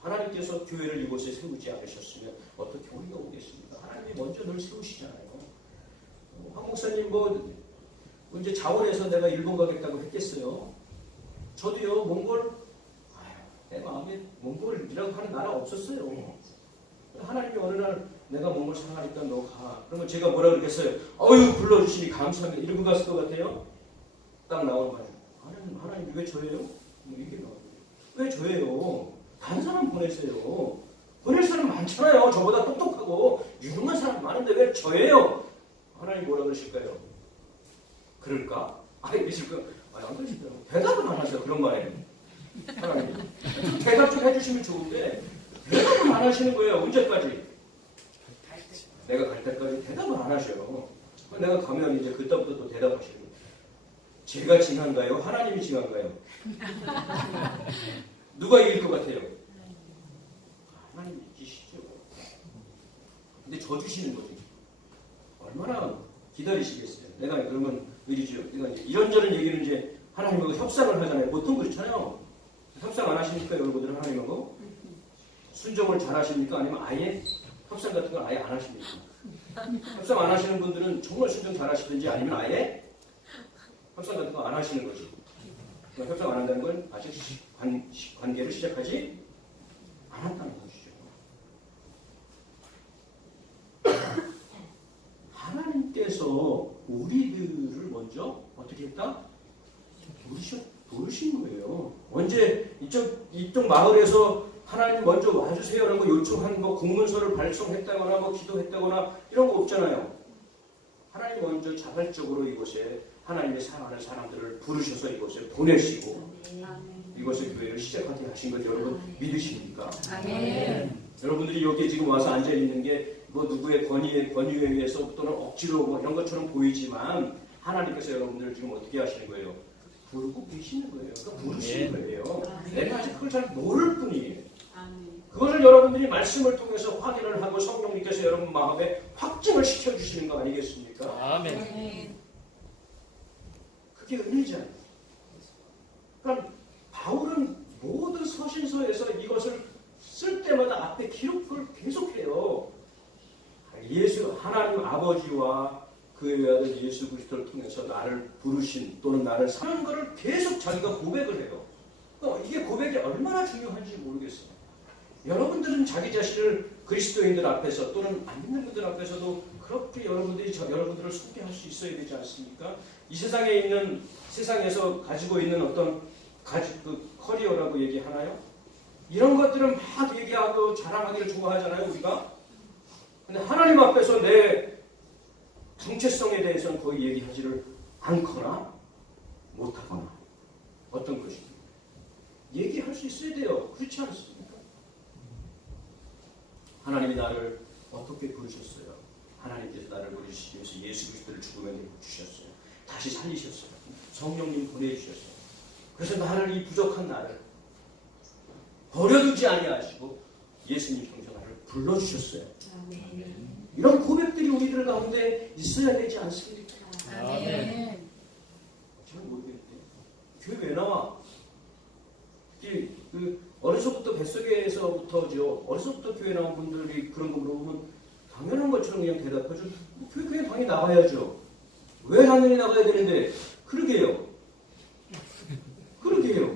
하나님께서 교회를 이곳에 세우지 않으셨으면 어떻게 우리가 오겠습니까? 하나님이 먼저 늘 세우시잖아요. 황 목사님 이제 자원에서 내가 일본 가겠다고 했겠어요. 저도요 몽골 내 마음에 몽골이라고 하는 나라 없었어요. 하나님이 어느 날 내가 몽골 사랑하니까 너 가. 그러면 제가 뭐라 그랬겠어요? 어휴 불러주시니 감사합니다. 이러고 갔을 것 같아요. 딱 나오는 말. 하나님 왜 저예요? 이게 나와요. 왜 저예요? 다른 사람 보내세요. 보낼 사람 많잖아요. 저보다 똑똑하고 유능한 사람 많은데 왜 저예요? 하나님 뭐라 그러실까요? 그럴까? 아니 있을까? 아니 안 그러시더라고요. 대답은 안 하세요. 그런 말에. 하나님 좀 대답 좀 해주시면 좋은데 대답은 안 하시는 거예요. 언제까지? 내가 갈 때까지 대답을 안 하셔요. 내가 가면 이제 그때부터 또 대답하시는 거예요. 제가 징한가요? 하나님이 징한가요? 누가 이길 것 같아요? 하나님이 이기시죠. 근데 저 주시는 거죠. 얼마나 기다리시겠어요? 내가 그러면 의리죠. 이런저런 얘기를 이제 하나님하고 협상을 하잖아요. 보통 그렇잖아요. 협상 안 하십니까? 여러분들은 하나님하고? 순종을 잘 하십니까? 아니면 아예 협상 같은 걸 아예 안 하십니까? 협상 안 하시는 분들은 정말 순종 잘 하시든지 아니면 아예 협상 같은 거 안 하시는 거지. 협상 안 한다는 건 아직 관계를 시작하지 않았다는 것이죠. 하나님께서 우리들을 먼저 어떻게 했다? 부르신 거예요. 언제 이쪽 마을에서 하나님 먼저 와주세요라고 요청한 거 공문서를 발송했다거나 뭐 기도했다거나 이런 거 없잖아요. 하나님 먼저 자발적으로 이곳에 하나님의 사랑하는 사람들을 부르셔서 이곳에 보내시고 이곳에 교회를 시작하게 하신 것 여러분 믿으십니까? 아멘. 여러분들이 여기 지금 와서 앉아 있는 게 뭐 누구의 권위에 의해서 또는 억지로 뭐 이런 것처럼 보이지만 하나님께서 여러분들을 지금 어떻게 하시는 거예요? 부르고 계시는 거예요. 그러니까 부르시는 거예요. 내가 아직 그걸 잘 모를 뿐이에요. 그것을 여러분들이 말씀을 통해서 확인을 하고 성령님께서 여러분 마음에 확증을 시켜주시는 거 아니겠습니까? 아멘. 그게 은혜잖아요. 그럼 바울은 모든 서신서에서 이것을 쓸 때마다 앞에 기록을 계속해요. 하나님 아버지와 그의 아들 예수 그리스도를 통해서 나를 부르신 또는 나를 사는 것을 계속 자기가 고백을 해요. 이게 고백이 얼마나 중요한지 모르겠어요. 여러분들은 자기 자신을 그리스도인들 앞에서 또는 안 믿는 분들 앞에서도 그렇게 여러분들이 여러분들을 소개할 수 있어야 되지 않습니까? 이 세상에서 가지고 있는 어떤 커리어라고 얘기하나요? 이런 것들은 막 얘기하고 자랑하기를 좋아하잖아요, 우리가. 근데 하나님 앞에서 내 정체성에 대해서는 거의 얘기하지를 않거나 못하거나 어떤 것입니까? 얘기할 수 있어야 돼요. 그렇지 않습니까? 하나님이 나를 어떻게 부르셨어요? 하나님께서 나를 부르시기 위해서 예수 그리스도를 죽음에 내주셨어요. 다시 살리셨어요. 성령님 보내주셨어요. 그래서 나를 이 부족한 나를 버려두지 아니하시고 예수님 통해서 나를 불러주셨어요. 이런 고백들이 우리들 가운데 있어야 되지 않습니까? 아멘. 잘 모르겠는데 교회 왜 나와? 어려서부터 뱃속에서부터죠. 어려서부터 교회 나온 분들이 그런 거 물어보면 당연한 것처럼 그냥 대답하죠. 교회 당연히 나가야죠. 왜 당연히 나가야 되는데? 그러게요.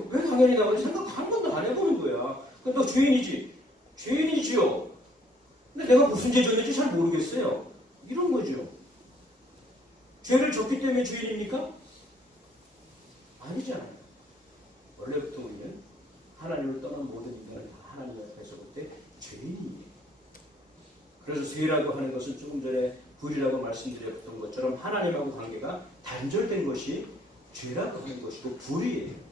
왜 당연히 나가야 생각 한 번도 안 해보는 거야. 그럼 너 죄인이지? 죄인이지요. 근데 내가 무슨 죄 졌는지 잘 모르겠어요. 이런 거죠. 죄를 졌기 때문에 죄인입니까? 아니잖아요. 원래부터 우리는 하나님을 떠난 모든 인간은 다 하나님 앞에서 볼 때 죄인이에요. 그래서 죄라고 하는 것은 조금 전에 불이라고 말씀드렸던 것처럼 하나님하고 관계가 단절된 것이 죄라고 하는 것이고 불이에요.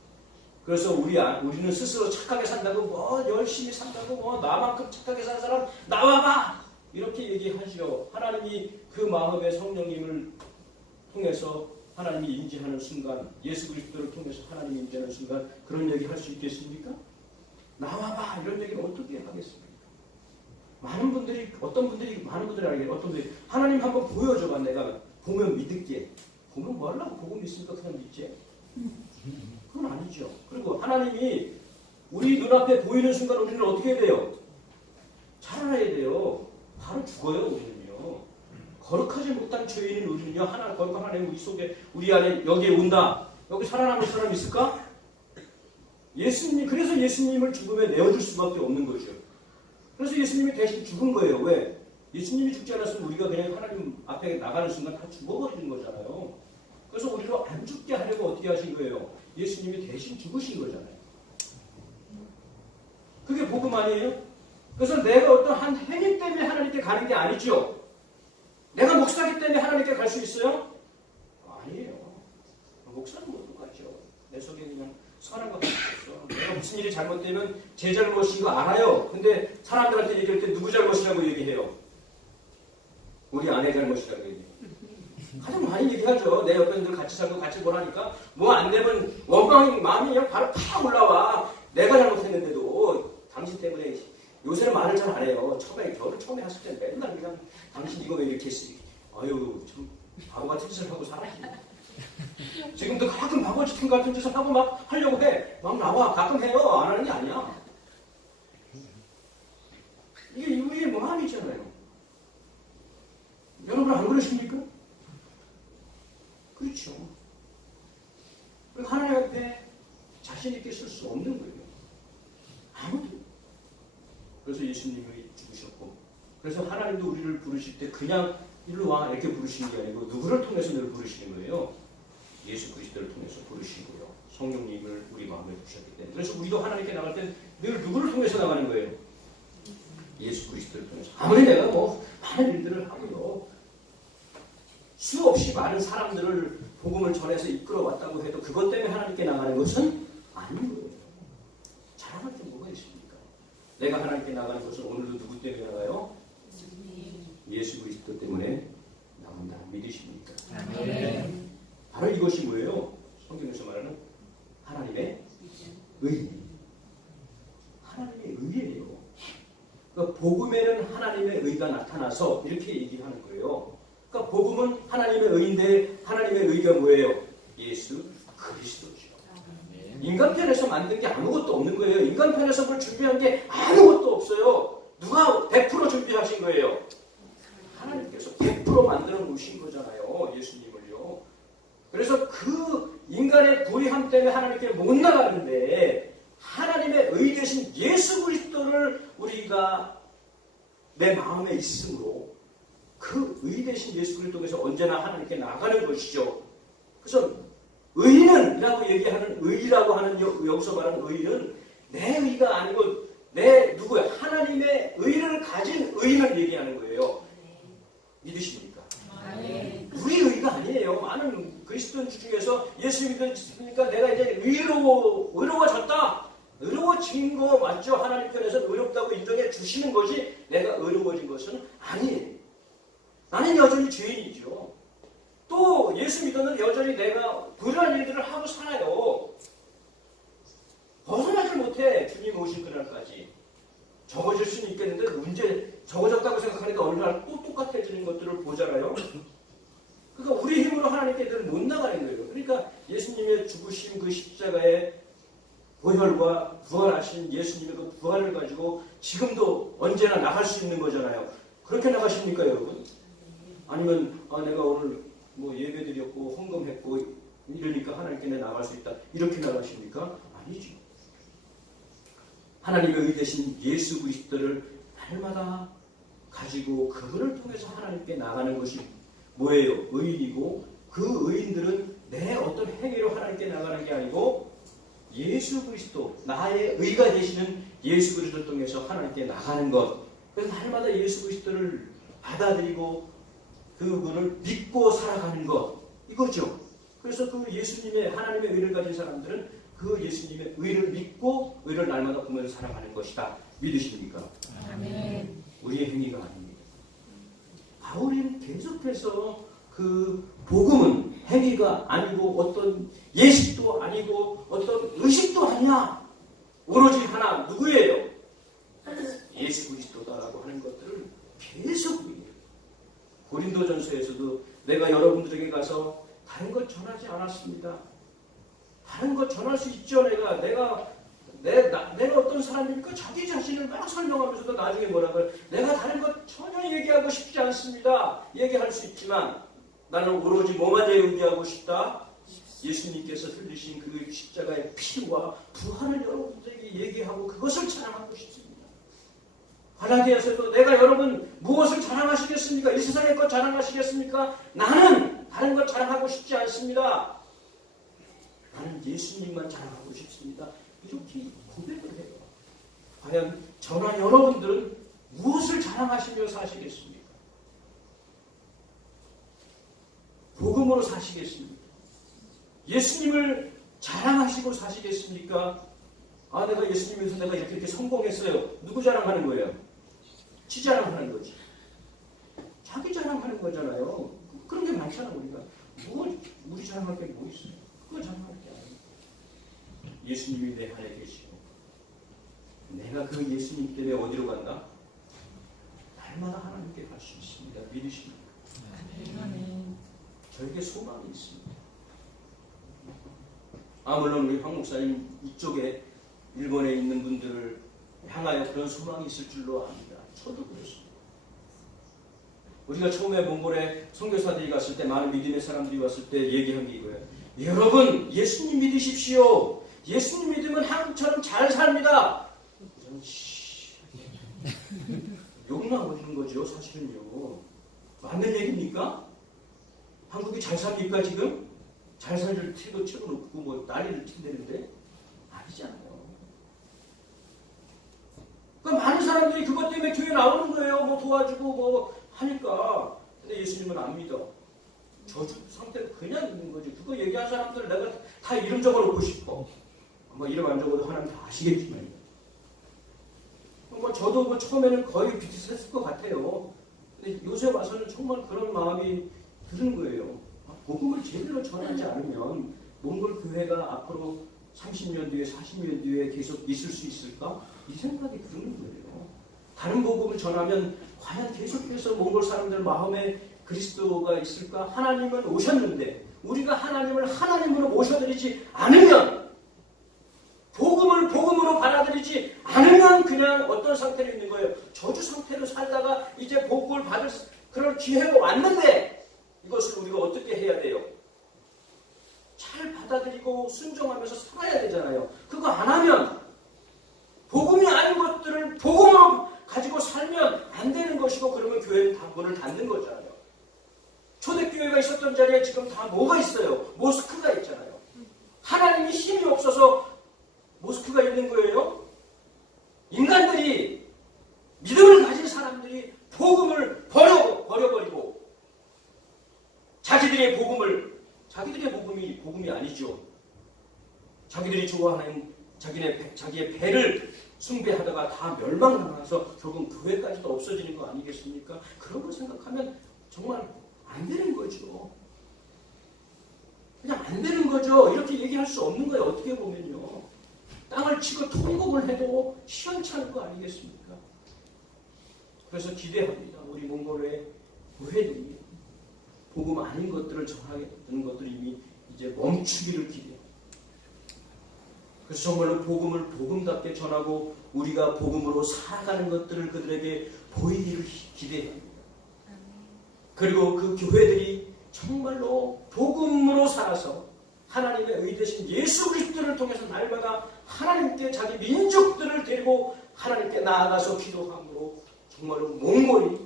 그래서 우리는 스스로 착하게 산다고 열심히 산다고 나만큼 착하게 산 사람 나와봐 이렇게 얘기하죠. 하나님이 그 마음의 성령님을 통해서 하나님이 임재하는 순간, 예수 그리스도를 통해서 하나님이 임재하는 순간 그런 얘기 할 수 있겠습니까? 나와봐 이런 얘기는 어떻게 하겠습니까? 많은 분들이 알게 어떤 분들이 하나님 한번 보여줘봐 내가 보면 믿을게. 보면 뭐 하려고 보고 믿습니까? 그냥 믿지? 그건 아니죠. 그리고 하나님이 우리 눈앞에 보이는 순간 우리는 어떻게 해야 돼요? 살아야 돼요. 바로 죽어요 우리는요. 거룩하지 못한 죄인인 우리는요. 하나 거룩한 하나님 우리 속에 우리 안에 여기에 온다. 여기 살아남을 사람 있을까? 예수님 그래서 예수님을 죽음에 내어줄 수밖에 없는 거죠. 그래서 예수님이 대신 죽은 거예요. 왜? 예수님이 죽지 않았으면 우리가 그냥 하나님 앞에 나가는 순간 다 죽어버리는 거잖아요. 그래서 우리를 안 죽게 하려고 어떻게 하신 거예요? 예수님이 대신 죽으신 거잖아요. 그게 복음 아니에요? 그래서 내가 어떤 한 행위 때문에 하나님께 가는 게 아니죠. 내가 목사기 때문에 하나님께 갈 수 있어요? 아니에요. 목사는 못 가죠. 내 속에 그냥 선한 것 같았어. 내가 무슨 일이 잘못되면 제 잘못인 거 알아요. 근데 사람들한테 얘기할 때 누구 잘못이라고 얘기해요? 우리 아내 잘못이라고 얘기해요. 가장 많이 얘기하죠. 내 옆에 늘 같이 살고 같이 보라니까 뭐 안 되면 원망이 마음이 그냥 바로 팍 올라와. 내가 잘못했는데도 당신 때문에 요새는 말을 잘 안 해요. 저를 처음에 했을 때 맨날 그냥 당신 이거 왜 이렇게 했어? 아유 참 바보 같은 짓을 하고 살았지. 지금도 가끔 바보 같은 짓을 하고 막 하려고 해. 막 나와. 가끔 해요. 안 하는 게 아니야. 이게 우리의 마음이잖아요. 여러분 안 그러십니까? 그렇죠. 하나님 앞에 자신 있게 쓸 수 없는 거예요. 아무도. 그래서 예수님이 죽으셨고, 그래서 하나님도 우리를 부르실 때 그냥 일로 와 이렇게 부르시는 게 아니고 누구를 통해서 늘 부르시는 거예요? 예수 그리스도를 통해서 부르시고요. 성령님을 우리 마음에 두셨기 때문에. 그래서 우리도 하나님께 나갈 때 늘 누구를 통해서 나가는 거예요? 예수 그리스도를 통해서. 아무리 내가 뭐 많은 일들을 하고요. 수없이 많은 사람들을 복음을 전해서 이끌어왔다고 해도 그것 때문에 하나님께 나가는 것은 아닌 거예요. 자랑할 게 뭐가 있습니까? 내가 하나님께 나가는 것은 오늘도 누구 때문에 나가요? 예수 그리스도 때문에 나간다. 믿으십니까? 아멘. 바로 이것이 뭐예요? 성경에서 말하는 하나님의 의. 하나님의 의예요. 그러니까 복음에는 하나님의 의가 나타나서 이렇게 얘기하는 거예요. 그러니까 복음은 하나님의 의인데 하나님의 의가 뭐예요? 예수 그리스도죠. 인간 편에서 만든 게 아무것도 없는 거예요. 인간 편에서 뭘 준비한 게 아무것도 없어요. 누가 100% 준비하신 거예요? 하나님께서 100% 만들어 놓으신 거잖아요. 예수님을요. 그래서 그 인간의 불의함 때문에 하나님께 못 나가는데 하나님의 의 대신 예수 그리스도를 우리가 내 마음에 있으므로 그 의 대신 예수 그리스도에서 언제나 하나님께 나가는 것이죠. 그래서 의는 이라고 얘기하는 의라고 하는 여기서 말하는 의는 내 의가 아니고 내 누구야? 하나님의 의를 가진 의를 얘기하는 거예요. 믿으십니까? 우리 의가 아니에요. 많은 그리스도인 중에서 예수 믿으니까 내가 이제 의로워졌다. 의로워진 거 맞죠? 하나님 편에서 의롭다고 인정해 주시는 거지 내가 의로워진 것은 아니에요. 나는 여전히 죄인이죠. 또 예수 믿어는 여전히 내가 불의한 일들을 하고 살아요. 벗어나질 못해. 주님 오실 그날까지. 적어질 수는 있겠는데 문제 적어졌다고 생각하니까 어느 날 또 똑같아지는 것들을 보잖아요. 그러니까 우리 힘으로 하나님께 늘 못 나가는 거예요. 그러니까 예수님의 죽으신 그 십자가의 보혈과 부활하신 예수님의 그 부활을 가지고 지금도 언제나 나갈 수 있는 거잖아요. 그렇게 나가십니까 여러분? 아니면 내가 오늘 뭐 예배드렸고 헌금했고 이러니까 하나님께 내 나갈 수 있다. 이렇게 나가십니까? 아니죠. 하나님의 의 대신 예수 그리스도를 날마다 가지고 그분을 통해서 하나님께 나가는 것이 뭐예요? 의인이고 그 의인들은 내 어떤 행위로 하나님께 나가는 게 아니고 예수 그리스도 나의 의가 되시는 예수 그리스도를 통해서 하나님께 나가는 것. 그래서 날마다 예수 그리스도를 받아들이고 그분을 믿고 살아가는 것 이거죠. 그래서 그 예수님의 하나님의 의를 가진 사람들은 그 예수님의 의를 믿고 의를 날마다 보면서 살아가는 것이다. 믿으십니까? 아멘. 우리의 행위가 아닙니다. 바울은 계속해서 그 복음은 행위가 아니고 어떤 예식도 아니고 어떤 의식도 아니야. 오로지 하나 누구예요? 예수 그리스도다라고 하는 것들을 계속 얘기해요. 고린도전서에서도 내가 여러분들에게 가서 다른 것 전하지 않았습니다. 다른 것 전할 수 있죠. 내가 어떤 사람입니까? 자기 자신을 막 설명하면서도 나중에 뭐라고 내가 다른 것 전혀 얘기하고 싶지 않습니다. 얘기할 수 있지만 나는 오로지 뭐만 의지하고 싶다? 예수님께서 흘리신 그 십자가의 피와 부활을 여러분들에게 얘기하고 그것을 자랑하고 싶습니다. 갈라디아서도 내가 여러분 무엇을 자랑하시겠습니까? 이 세상의 것 자랑하시겠습니까? 나는 다른 것 자랑하고 싶지 않습니다. 나는 예수님만 자랑하고 싶습니다. 이렇게 고백을 해요. 과연 저나 여러분들은 무엇을 자랑하시며 사시겠습니까? 복음으로 사시겠습니까? 예수님을 자랑하시고 사시겠습니까? 아, 내가 예수님에서 내가 이렇게 성공했어요. 누구 자랑하는 거예요? 지 자랑하는 거지. 자기 자랑하는 거잖아요. 그런 게 많잖아, 우리가. 우리 자랑할 게 뭐 있어요? 그거 자랑할 게 아니에요. 예수님이 내 안에 계시고 내가 그 예수님 때문에 어디로 간다? 날마다 하나님께 갈 수 있습니다. 믿으십니까? 저에게 소망이 있습니다. 물론 우리 황 목사님 이쪽에 일본에 있는 분들을 향하여 그런 소망이 있을 줄로 압니다. 저도 그렇습니다. 우리가 처음에 몽골에 선교사들이 갔을 때 많은 믿음의 사람들이 왔을 때 얘기한 게 이거예요. 여러분 예수님 믿으십시오. 예수님 믿으면 한국처럼 잘 삽니다. 욕 나오는 거죠. 사실은요. 맞는 얘기입니까? 한국이 잘 삽니까 지금? 잘 살을 티도 채워놓고 뭐 난리를 튄다는데 아니잖아요. 그러니까 많은 사람들이 그것 때문에 교회 나오는 거예요. 뭐 도와주고 뭐 하니까. 근데 예수님은 안 믿어. 저주 상태로 그냥 있는 거지. 그거 얘기한 사람들 내가 다 이름 적어놓고 싶어. 뭐 이름 안 적어도 하나님 다 아시겠지만. 뭐 저도 뭐 처음에는 거의 비슷했을 것 같아요. 근데 요새 와서는 정말 그런 마음이 드는 거예요. 복음을 제대로 전하지 않으면 몽골 교회가 앞으로 30년 뒤에 40년 뒤에 계속 있을 수 있을까? 이 생각이 드는 거예요. 다른 복음을 전하면 과연 계속해서 몽골 사람들 마음에 그리스도가 있을까? 하나님은 오셨는데 우리가 하나님을 하나님으로 모셔드리지 않으면 복음을 복음으로 받아들이지 않으면 그냥 어떤 상태로 있는 거예요. 저주 상태로 살다가 이제 복을 받을 그런 기회가 왔는데 이것을 우리가 어떻게 해야 돼요? 잘 받아들이고 순종하면서 살아야 되잖아요. 그거 안 하면 복음이 아닌 것들을 복음으로 가지고 살면 안 되는 것이고 그러면 교회는 다 문을 닫는 거잖아요. 초대교회가 있었던 자리에 지금 다 뭐가 있어요? 모스크가 있잖아요. 하나님이 힘이 없어서 모스크가 있는 거예요. 인간들이 믿음을 가진 사람들이 복음을 버려버리고 자기들의 복음이 복음이 아니죠. 자기들이 좋아하는 자기의 배를 숭배하다가 다 멸망당해서 결국 교회까지도 없어지는 거 아니겠습니까? 그런 걸 생각하면 정말 안 되는 거죠. 그냥 안 되는 거죠. 이렇게 얘기할 수 없는 거예요. 어떻게 보면요. 땅을 치고 통곡을 해도 시원찮은 거 아니겠습니까? 그래서 기대합니다. 우리 몽골의 교회들이 복음 아닌 것들을 전하게 되는 것들이 이미 이제 멈추기를 기대합니다. 그래서 정말로 복음을 복음답게 전하고 우리가 복음으로 살아가는 것들을 그들에게 보이기를 기대합니다. 그리고 그 교회들이 정말로 복음으로 살아서 하나님의 의 대신 예수 그리스도를 통해서 날마다 하나님께 자기 민족들을 데리고 하나님께 나아가서 기도함으로 정말로 몽골이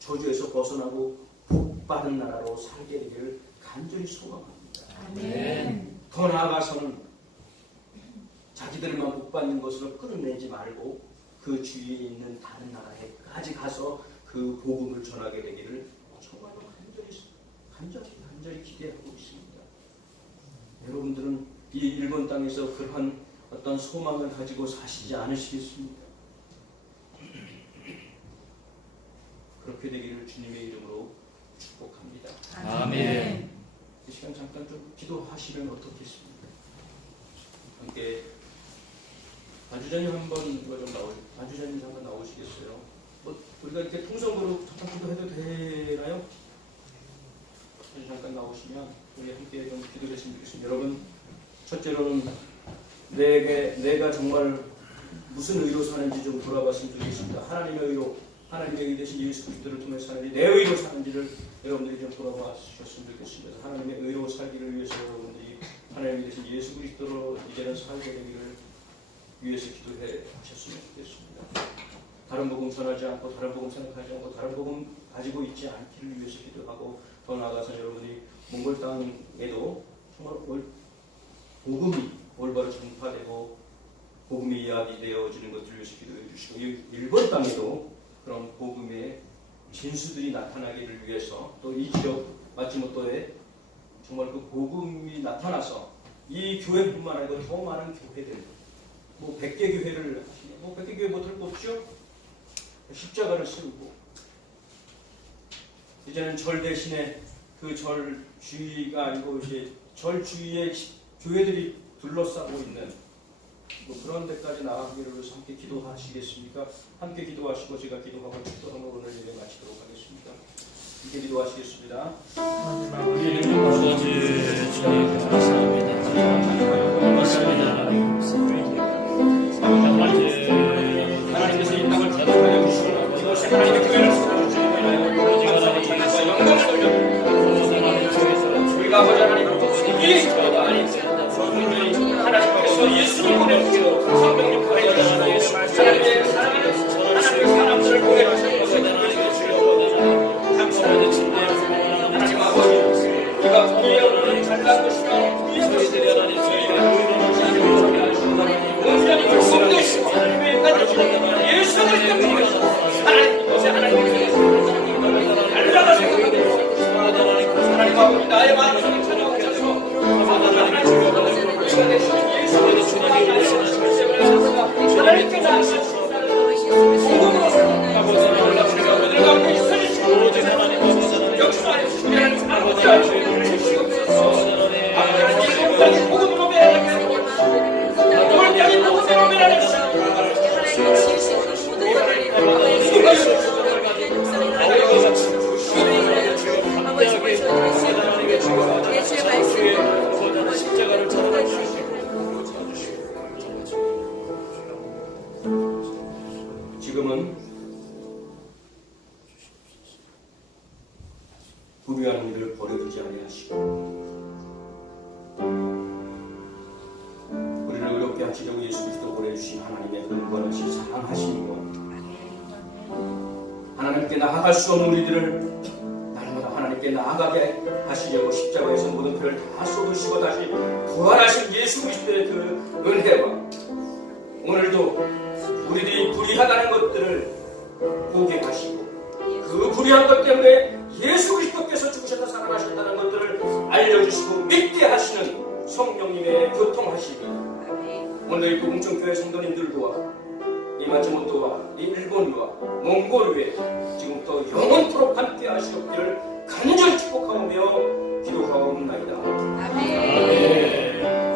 저주에서 벗어나고 복받은 나라로 살게 되기를 간절히 소망합니다. 아멘. 더 나아가서는 자기들만 복받는 것으로 끊어내지 말고 그 주위에 있는 다른 나라에까지 가서 그 복음을 전하게 되기를 정말로 간절히 기대하고 있습니다. 여러분들은 이 일본 땅에서 그러한 어떤 소망을 가지고 사시지 않으시겠습니까? 주님의 이름으로 축복합니다. 아멘. 이 시간 잠깐 좀 기도하시면 어떻겠습니까? 함께 반주자님 한번 이거 좀 반주자님 잠깐 나오시겠어요? 뭐 우리가 이렇게 통성으로 잠깐 기도해도 되나요? 잠깐 나오시면 우리 함께 좀 기도를 했으면 좋겠습니다. 여러분, 첫째로는 내가 정말 무슨 의로 사는지 좀 돌아봤으면 좋겠습니다. 하나님의 의로, 하나님의 의 대신 예수 그리스도를 통해 사는지 내 의로 사는지를 여러분들이 좀 돌아봤으면 좋겠습니다. 하나님의 의로 살기를 위해서 여러분들이 하나님의 대신 예수 그리스도로 이제는 살게 되기를 위해서 기도해 하셨으면 좋겠습니다. 다른 복음 전하지 않고 다른 복음 생각하지 않고 다른 복음 가지고 있지 않기를 위해서 기도하고 더 나아가서 여러분들이 몽골 땅에도 정말 복음이 올바로 전파되고 복음이 이야기되어지는 것들을 위해서 기도해 주시고 일본 땅에도 그런 복음의 진수들이 나타나기를 위해서 또 이 지역 마치모토에 정말 그 복음이 나타나서 이 교회뿐만 아니고 더 많은 교회들 뭐 100개 교회를 하시냐 뭐 100개 교회 못할 거 없죠? 십자가를 세우고 이제는 절 대신에 그 절 주위가 아니고 이제 절 주위에 교회들이 둘러싸고 있는 뭐 그런 데까지 나가기를 위해서 함께 기도하시겠습니까? 함께 기도하시고 제가 기도하고 축도하는 오늘 예배 마치도록 하겠습니다. 함께 기도하시겠습니다. 아버지 주님 감사합니다. 하나님께서 이 땅을 대독하여 주시고 이곳에 하나님의 교회를 세워주시고 영광을 돌려주시고 우리가 아버지 하나님을 돕기 위해서가 하나님께서 예수를 보내주시고 성령님 보내주시고 하나님의 사랑하는 사람들을 보내주시고 하나님 아버지 우리가 공의를 잘난 것이며 온전히 성도시고 하나님의 까지시고 예수를 때문에 하나님 것에 하나님께서 알라가서 하나님 아버지 나의 마음을 찾아오셔서 우리가 되시는 예수를 하나님께 나아가시고 오늘 가운데 있으시고 역사하시고 하나님 아버지 하나님 주시옵소서 아버지 하나님 땅에 복음으로 매라시고 오늘 땅에 복음으로 매라시고 십자가를 지금은 불의한 일을 버려두지 아니하시고 우리를 의롭게 하시려고 예수 그리스도 보내주신 하나님의 은권하신 사랑하심과 하나님께 나아갈 수 없는 우리들을 날마다 하나님께 나아가게 하시려고 십자가에서 모든 피를 다 쏟으시고 다시 부활하신 예수 그리스도의 그 은혜와 오늘도 우리들이 불의하다는 것들을 보게 하시고 그 불의한 것 때문에 예수 그리스도께서 죽으셨다 살아나셨다는 것들을 알려주시고 믿게 하시는 성령님의 교통하시기 오늘 이 부흥천교회 성도님들과 이 마츠모토와 이 일본과 몽골 위에 지금부터 영원토록 함께 하시옵기를 간절히 축복하오며 기도하옵나이다. 아멘.